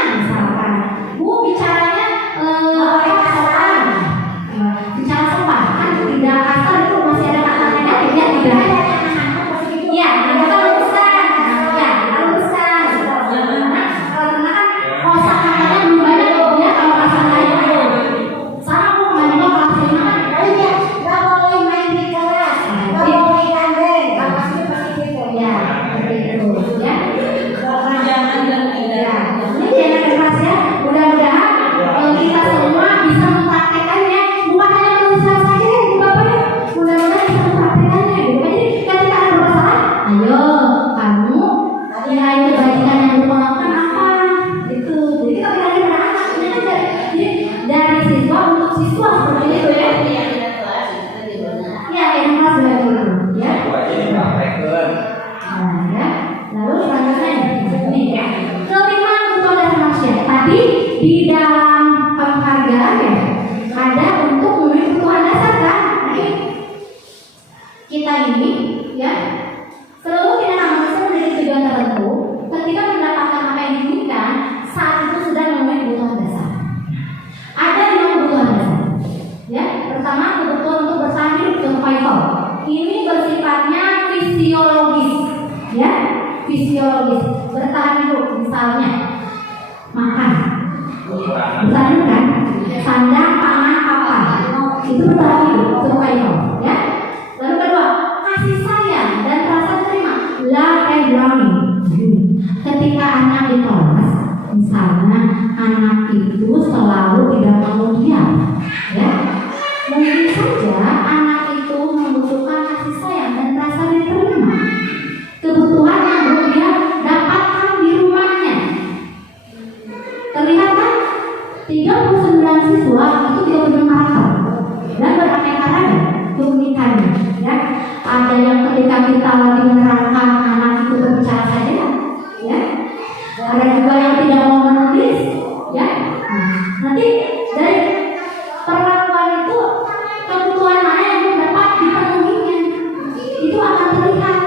fisiologis, ya, fisiologis. Bertahan hidup, misalnya makan, misalnya kan, sandang, pangan, papan, itu bertahan hidup, survival, ya. Lalu kedua, kasih sayang dan rasa terima, love and belonging. Ketika anak di kelas, misalnya anak itu selalu tidak mau diam, ya. Mungkin saja anak itu membutuhkan kasih sayang dan rasa diterima. Kebutuhan yang belum dia dapatkan di rumahnya. Terlihat kan? 39 siswa itu tidak punya karakter dan beraneka ragam keunikannya. Ya, ada yang ketika kita lagi menerangkan anak itu berbicara saja, ya. Ada juga yang tidak mau menulis, ya. Nanti dari perlakuan itu kebutuhan mana yang dapat dipenuhinya itu akan terlihat,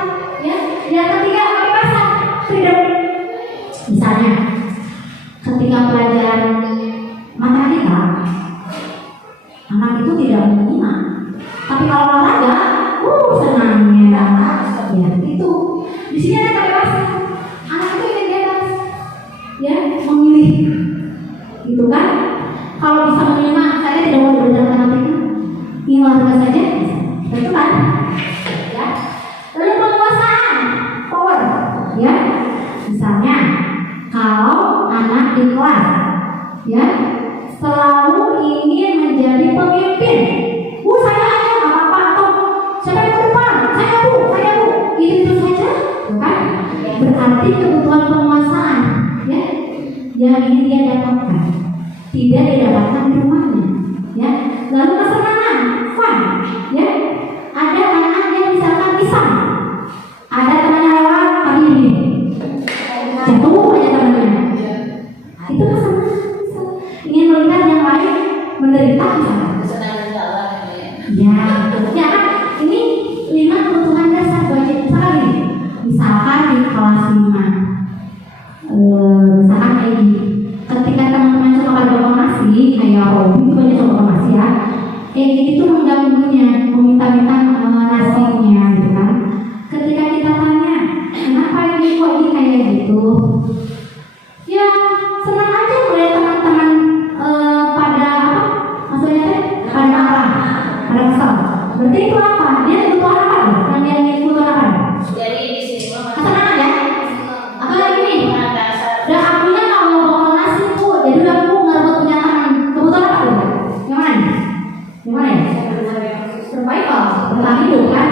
ya. Yang ketiga kebebasan, freedom. Misalnya ketika pelajaran matematika anak itu tidak menyimak, tapi kalau olahraga senangnya, ya. Itu di sini ada kebebasan, anak itu ingin bebas, ya, memilih, gitu kan. Kalau bisa menyimak, saya tidak mau belajar matematika, ingin olahraga saja, betul kan, ya. Lalu penguasaan, power, ya. Misalnya kalau anak di kelas, ya, selalu ingin menjadi pemimpin, saya aja nggak apa-apa, atau siapa yang ke depan, saya bu, itu saja, kan? Berarti kebutuhan penguasaan, ya, yang ingin dia dapatkan tidak didapatkan di rumahnya, ya. Lalu kesenangan, fun, ya. Ada anak yang misalkan pisang, ada temannya lewat tadi ini, jatuh aja temannya, itu kesenangan, ingin melihat yang lain menderita misalkan. Kesenangan Allah, Ya, ya kan? Ini 5 kebutuhan dasar wajib sekali. Misalkan di kelas 5, misalkan kayak gini, ketika teman-teman suka bawa nasi, kayak Robi itu banyak suka bawa nasi, ya. Kayak gini tuh mengganggunya, meminta-minta nasinya, gitu kan? Ketika kita tanya, kenapa ini kok ini kayak gitu? Ya, senang aja melihat teman-teman pada apa? Maksudnya pada marah. Ada kesal. Berarti itu apa? Dia kebutuhan apa? Yang dia kebutuhan apa? jadi di sini mah Kesenangan, ya? Apa lagi nih? dasar Dan akunya kalau mau nasi tuh, jadi udah aku ngerebut punya tangan. Kebutuhan apa tuh? Yang mana? Yang mana ya? Survival, bertahan hidup kan?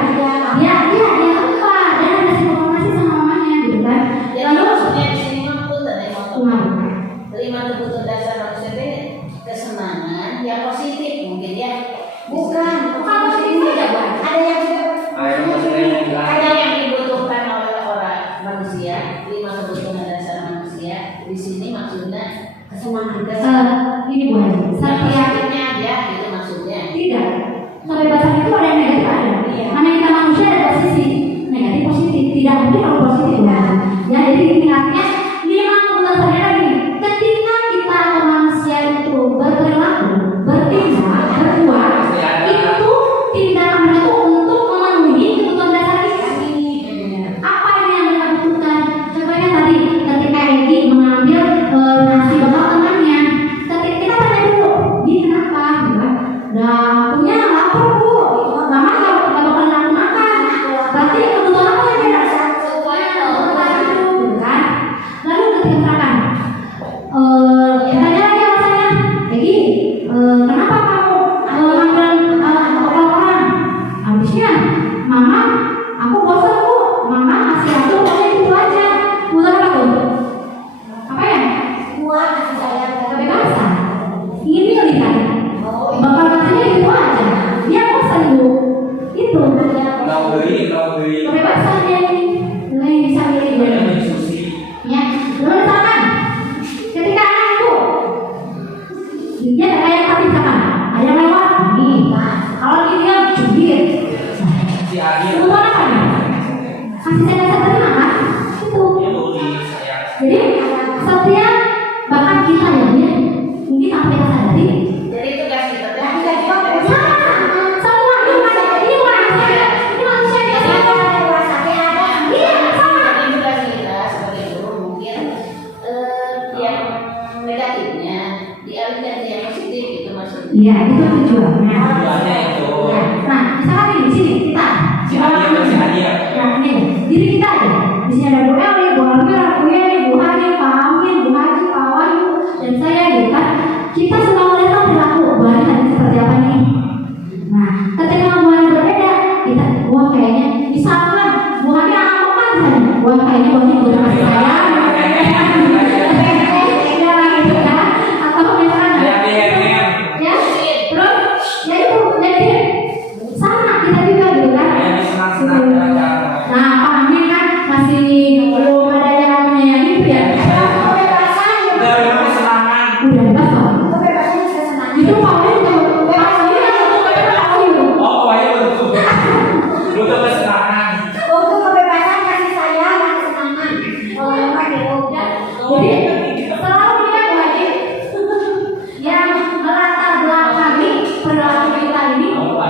Dia lupa, dia ngasih makan nasi sama mamanya, gitu kan? jadi Lalu maksudnya di sini mah pun dari motor Kenapa? 5 kebutuhan dasar manusia itu kesenangan yang positif mungkin ya. Bukan positif saja, Bu. ada yang Ada yang dibutuhkan oleh orang manusia, 5 kebutuhan dasar manusia. Di sini maksudnya kesenangan. Ini Bu Haji, setiap positifnya aja itu maksudnya. tidak. Kebebasan itu ada yang negatif, ada. Karena kita manusia ada posisi negatif positif, tidak mungkin kalau positif, Bu Haji. Ya, jadi ingatnya 5 kebutuhan dasar lagi. Ketika kita manusia itu berperilaku, bertindak, berbuat, itu tindakan itu untuk memenuhi kebutuhan dasar kita. Apa ini yang kita butuhkan? Contohnya tadi ketika Egi mengambil nasi bakal temannya, ketika kita tanya dulu, ini kenapa? Dah punya lapar Bu, mama nggak bakal nafsu makan. Berarti kebutuhan apa yang dia rasa? Kebutuhan itu, kan?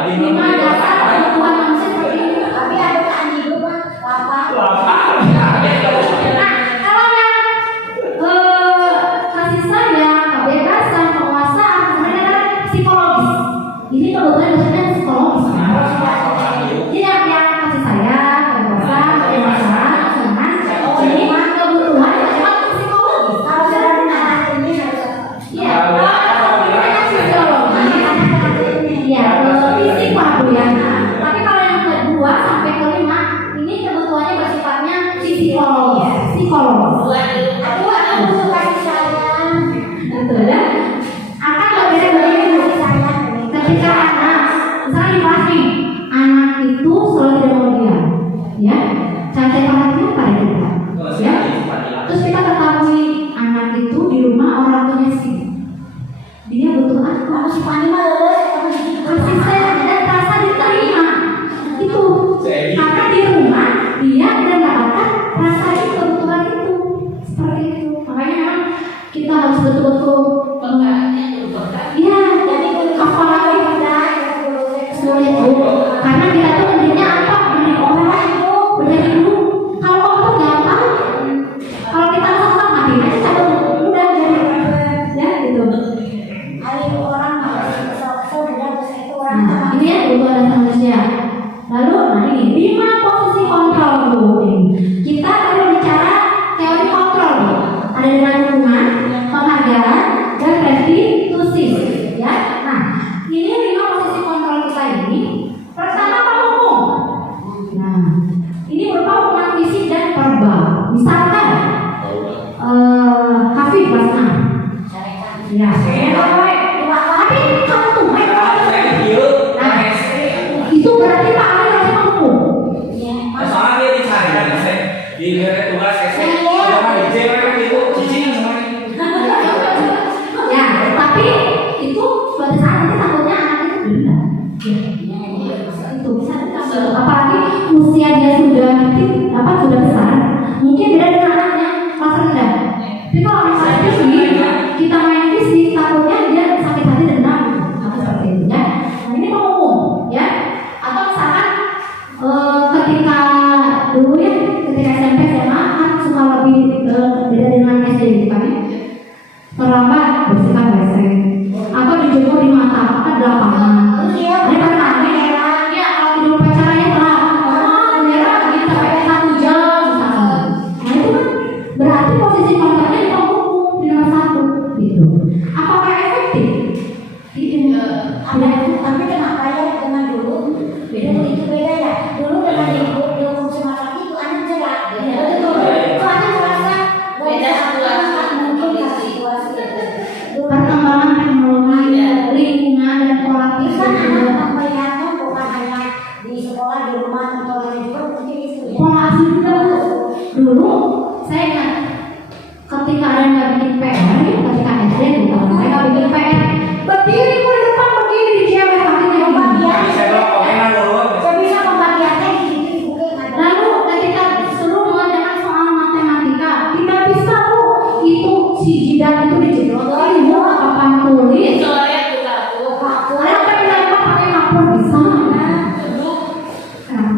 lima dasar kebutuhan manusia seperti ini. Tapi ada bertahan hidup kan, lapar. Nah, kalau yang kasih sayang, kebebasan, penguasaan, sebenarnya kan psikologis. Ini kebetulan maksudnya psikologis. Jadi yang kasih sayang, kebebasan, penguasaan, senang, ini kebutuhan cuma psikologis. Kalau sudah benar ini harus. Iya, psikologis. Iya, fisik lah Bu ya. Tapi kalau yang kedua sampai kelima, ini kebutuhannya bersifatnya psikologis. Psikologis. Aku butuh kasih sayang. Betul ya? Akan berbeda dengan kasih sayang. Ketika anak, misalnya dibahas nih, anak itu selalu tidak mau diam, ya. Cara perhatian pada kita, ya. Terus kita ketahui anak itu di rumah orang tuanya sih, dia butuh apa? Aku si Pani mah lulus, aku si Kasih sayang dan rasa diterima itu, karena di rumah dia tidak mendapatkan rasa itu, kebutuhan itu, seperti itu. Makanya memang kita harus betul-betul iya, jadi apalagi sulit Bu, karena kita tuh menjadinya apa? Menjadi orang itu, menjadi ibu. Kalau kamu tuh gampang, kalau kita sama mati aja cabut, udah jadi ya gitu. hari orang harus kesel-kesel dan terus itu orang Nah, ini ya kebutuhan dasar manusia. Lalu, nah ini 5 posisi kontrol Bu. Kita akan bicara teori kontrol Bu. Ada dengan hubungan, penghargaan, dan restitusi. Ya, nah ini 5 posisi kontrol kita ini. Pertama penghukum. Nah, ini berupa hubungan fisik dan verbal. Misalkan, Hafid Basna. Ya, tapi kamu tuh main. Nah, itu berarti Pak Ali harus menghukum. Soalnya dia dicari kan, di tugas SMP, orang izin kan itu cicing semuanya. Ya, tapi itu suatu saat nanti takutnya anak itu benda. Itu bisa dikasih. Apalagi usia dia sudah besar, mungkin beda dengan anaknya pas rendah. Tapi kalau misalnya fisik, kita main fisik, takutnya dia sakit hati dendam atau seperti itu ya. Nah ini penghukum ya. Atau misalkan ketika dulu ya, ketika SMP SMA kan suka lebih beda dengan SD gitu kan ya. Terlambat bersihkan WC atau dijemur di mata kan di lapangan. Ini kan rame ya, kalau tidur pacarannya telat, merah gitu sampai 1 jam misalkan. Nah itu kan berarti posisi kontrolnya di penghukum di nomor 1 gitu. Apakah efektif? tapi kenapa ya dengan dulu itu beda ya. Dulu dengan dihukum semacam itu anak cerak. Betul. Itu anak merasa Beda situasi. mungkin karena situasi itu. Dulu Perkembangan teknologi, lingkungan dan pola itu pikir kan juga. anak melihatnya bukan hanya di sekolah, di rumah, contohnya juga mungkin itu ya. Pola asuh juga Bu. Dulu saya ingat ketika ada yang nggak bikin PR, ketika SD gitu, saya nggak bikin PR, berdiri Bu di depan begini di cewek kakinya begini. Saya bilang oke kan lurus. Saya bisa membagiannya di situ mungkin ada. Lalu ketika disuruh mengerjakan soal matematika, tidak bisa Bu, itu si jidat itu dijedotin Bu, papan tulis. Soalnya juga tuh. Ada apa yang dilempar pakai kapur bisa? Nah,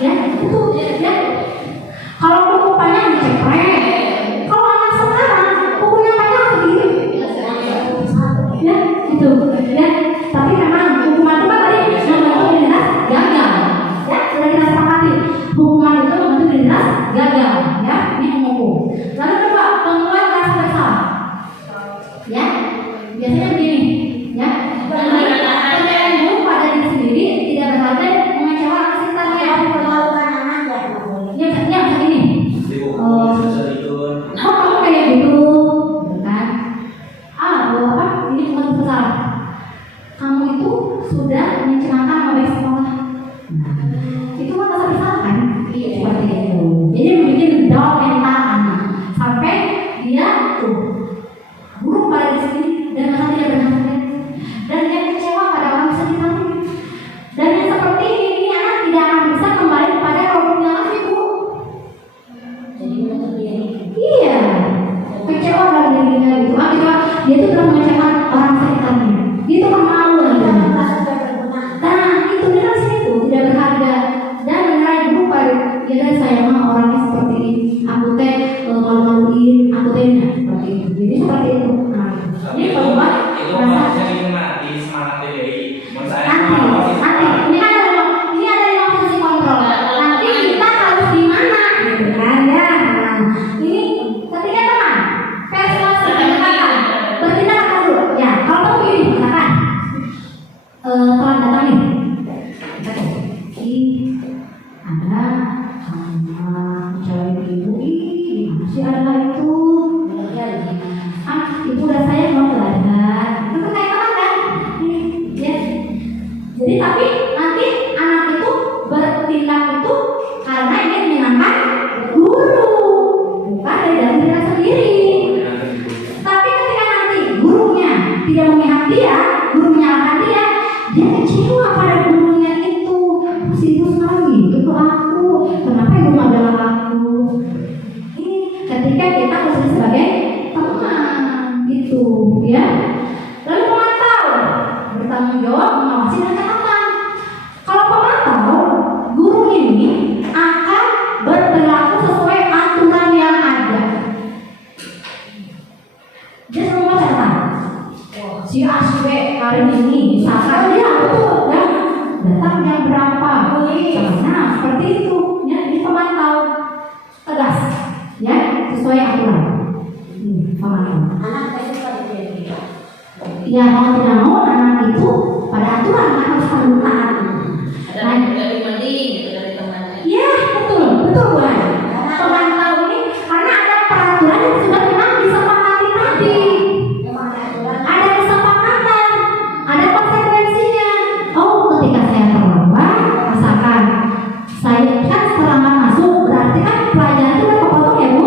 ya itu ya. Kalau buku panjang diceprek. Kalau anak sekarang bukunya panjang segini. Ya, gitu. Ya, tapi memang hukuman itu kan tadi membantu dinas gagal. Ya, sudah kita sepakati. Hukuman itu membantu dinas gagal. Ya, ini menghukum. Lalu kedua, pengeluaran rasa bersalah. Ya, biasanya begini. Ya, penilaian buruk pada diri sendiri tidak berharga mengecewakan sekitarnya. Mempermalukan anak ya nggak boleh. Ya, begini. Dihukum, susah tidur. Oh, kamu kayak gitu, kan? Apa? Ini cuma besar. Kamu itu sudah mencerahkan nama baik sekolah. Itu kan rasa bersalah kan? Iya, seperti itu. Jadi membuat down mental anak sampai dia tuh buruk pada diri sendiri dan merasa tidak berharga dan dia kecewa pada orang sekitarnya. Dan yang seperti ini anak tidak akan bisa kembali kepada rohnya lagi Bu. Jadi menutup diri. Iya, kecewa dari dirinya gitu. Dia tuh telah mengecewakan orang sekitarnya. Dia tuh kan malu Kita lagi. merasa tidak berguna. Nah, telah datang nih. Ada sama cewek ibu, masih ada itu. Ibu dan saya mau belajar. Itu kayak teman kan? Ya. Jadi tapi nanti anak itu bertindak itu karena ingin menyenangkan guru, bukan dari dalam diri sendiri. Tapi ketika nanti gurunya tidak memihak dia, guru menyalahkan dia, dia kecewa pada gurunya itu. Si itu sekarang gitu ke aku, kenapa ibu nggak bilang aku? Ini ketika kita posisi sebagai teman, gitu, ya. Lalu pemantau bertanggung jawab mengawasi dan catatan. Kalau pemantau, guru ini akan berperilaku sesuai aturan yang ada. Dia semua catatan. Si A, si B hari ini misalkan dia betul ya datang jam berapa, nah seperti itu ya. Ini pemantau tegas ya sesuai aturan. Pemantau. Anak saya suka dia. Ya mau tidak mau anak itu pada aturan harus taat. Ada yang dari mending gitu dari temannya. Iya betul Bu. Pemantau ini karena ada peraturan yang sudah memang disepakati tadi. Ada kesepakatan, ada konsekuensinya. Oh, ketika saya terlambat, misalkan saya kan terlambat masuk, berarti kan pelajaran itu kan kepotong ya Bu.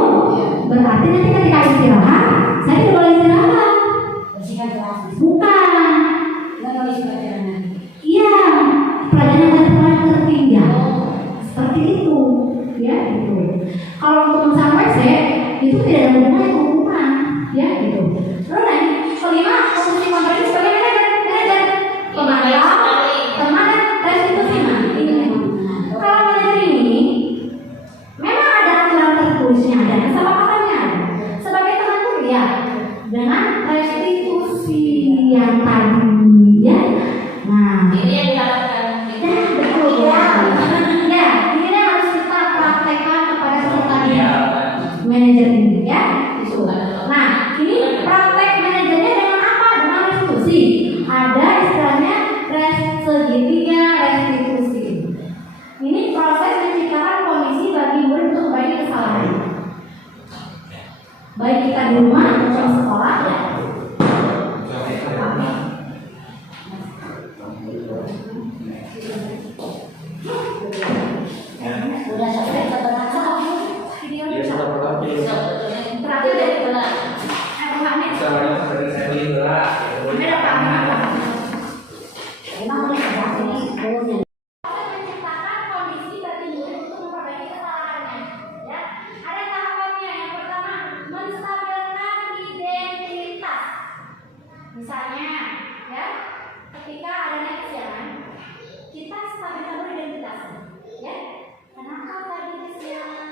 Berarti nanti ketika istirahat, saya tidak boleh istirahat. Bersihkan kelas. Bukan. Nggak nulis pelajaran. Iya, pelajaran yang tertinggal. Seperti itu, ya gitu. Kalau untuk memesan WC itu tidak ada hubungan dengan hukuman, ya gitu. Terus nih, kelima fungsi kontrol sebagai manajer, pemantau, teman dan restitusi. Kalau manajer ini memang ada aturan tertulisnya, ada kesepakatannya ada. Sebagai teman kuliah dengan restitusi yang tadi, ya. Nah, Ini yang diharapkan. betul ya. Ya, ini harus kita praktekkan kepada peserta manajer ini ya. Nah, ini praktek manajernya dengan apa? Dengan restitusi. Ada istilahnya segitiga restitusi. Ini proses menciptakan kondisi bagi murid untuk memperbaiki kesalahan. Baik kita di rumah atau di sekolah ya. Udah selesai sebenarnya. Videonya Dia sudah berlaku. Terakhir dari mana? Saya beli gelas. Emang udah selesai ini sebelumnya. Menciptakan kondisi bagi murid untuk memperbaiki kesalahannya. Ya, ada tahapannya. Yang pertama, menstabilkan identitas. Misalnya, ya, ketika adanya kesiangan, kita stabilkan dulu identitasnya. Ya, kenapa tadi kesiangan?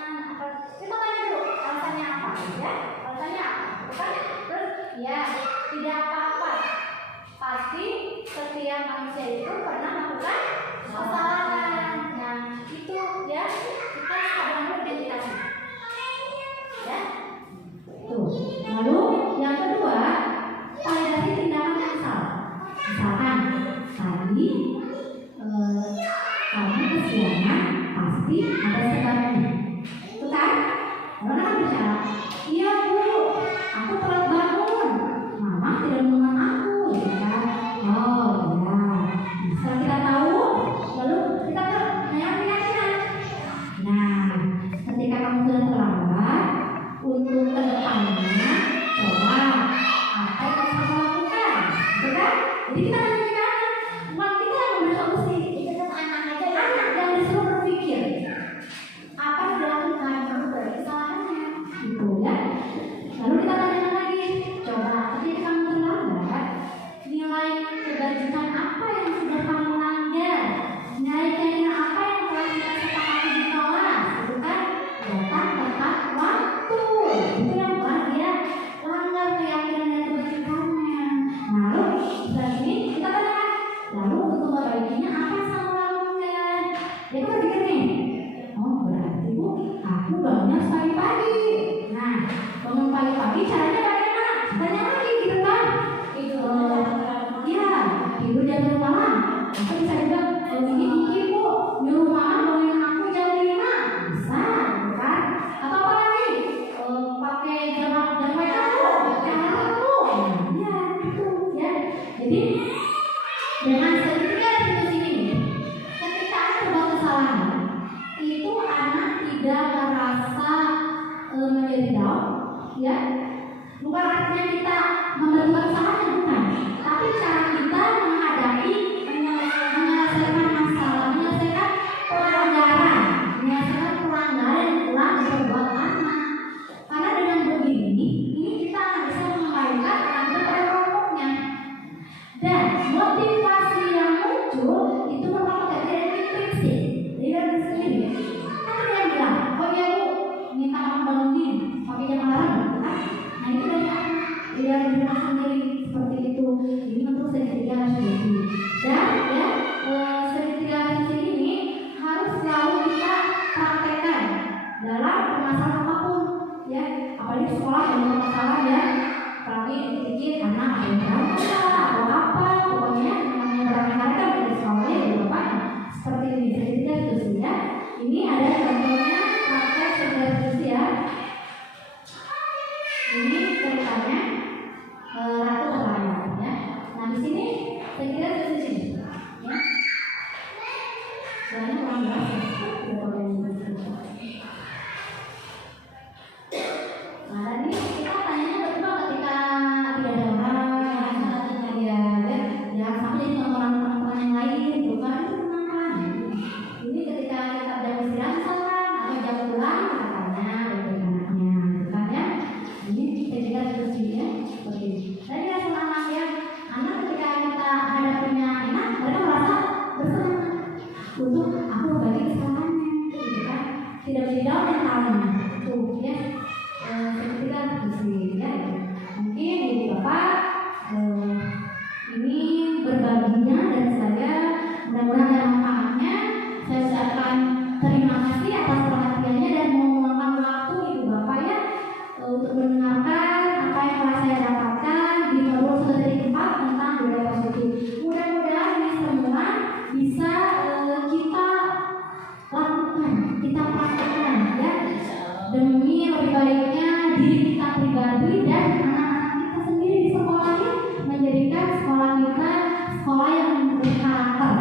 Kita tanya dulu alasannya apa? Ya, alasannya apa? Bukan? Terus, ya, tidak apa-apa. Pasti setiap manusia itu pernah melakukan kesalahan. Nah, itu ya kita stabilkan identitasnya. Ya, tuh. Lalu yang kedua, validasi tindakan yang salah. Misalkan tadi kamu kesiangan, pasti ada sebabnya. Itu kan? Orang kan bicara, iya Bu, aku telat bangun. Mama tidak mengenal aku, ya kan? Oh ya. Setelah kita tahu, lalu kita menyampaikan. Nah, ketika kamu sudah terlambat, untuk kedepannya coba apa yang harus kamu lakukan, gitu kan? Jadi kita menyampaikan, bukan kita yang memberi solusi. Itu kan anak aja, anak yang disuruh berpikir apa yang dilakukan untuk dari kesalahannya, gitu ya. menyelesaikan masalah, menyelesaikan pelanggaran yang telah diperbuat anak. Karena dengan begini, ini kita akan bisa mengembalikan anak kepada pokoknya. Dan motivasi yang muncul itu merupakan dari intrinsik, dari sendiri. Kan dia bilang, oh ya bu, minta kamu bangunin, pakai jam alarm, kan? Nah itu dari anak, dari diri sendiri seperti itu. Ini untuk segitiga sisi. Dan ya segitiga sisi ini harus selalu kita praktekkan dalam permasalahan apapun, ya. Apalagi di sekolah banyak masalah ya. Apalagi dikit anak ada yang atau apa, pokoknya namanya barang-barang kan di sekolahnya di depan seperti ini segitiga sisi ya. Ini ada contohnya praktek segitiga sisi ya. Ini ceritanya Ratu Terlayar ya. Nah di sini segitiga sisi ya. Soalnya orang bahasa nah tadi kita tanyanya berdua ketika tidak ada orang ya sampai jadi tontonan teman-teman yang lain bukan itu menyenangkan. Ini ketika kita jam istirahat misalkan atau jam pulang kita tanya dari anaknya bukan ya. Ini ketika diskusinya seperti ini. Tadi ya semangat ya anak ketika kita hadapinya enak mereka merasa bersemangat untuk aku berbagi kesalahannya gitu kan, tidak down mentalnya tuh ya. Ketika di sini ya mungkin ibu bapak ini berbaginya dan saya mudah-mudahan ada manfaatnya. Saya ucapkan terima kasih atas perhatiannya dan mau meluangkan waktu ibu bapak ya untuk mendengarkan apa yang telah saya dapatkan di Ngobrol Sudah Jadi Tempat tentang budaya positif. Mudah-mudahan ini semua bisa kita lakukan, kita praktekkan ya demi lebih baiknya diri kita pribadi dan anak-anak kita sendiri di sekolah ini, menjadikan sekolah kita sekolah yang berkarakter,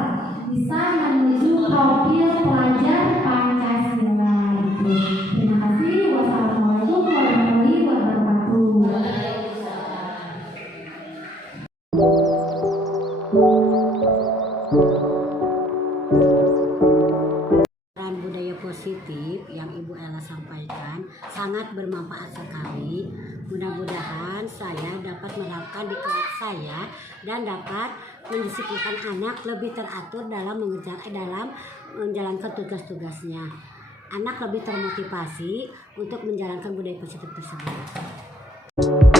bisa menuju profil pelajar Pancasila itu. Terima kasih. Wassalamualaikum warahmatullahi wabarakatuh. Budaya positif yang Ibu Ella sampaikan sangat bermanfaat sekali. Mudah-mudahan saya dapat menerapkan di kelas saya dan dapat mendisiplinkan anak lebih teratur dalam menjalankan tugas-tugasnya. Anak lebih termotivasi untuk menjalankan budaya positif tersebut.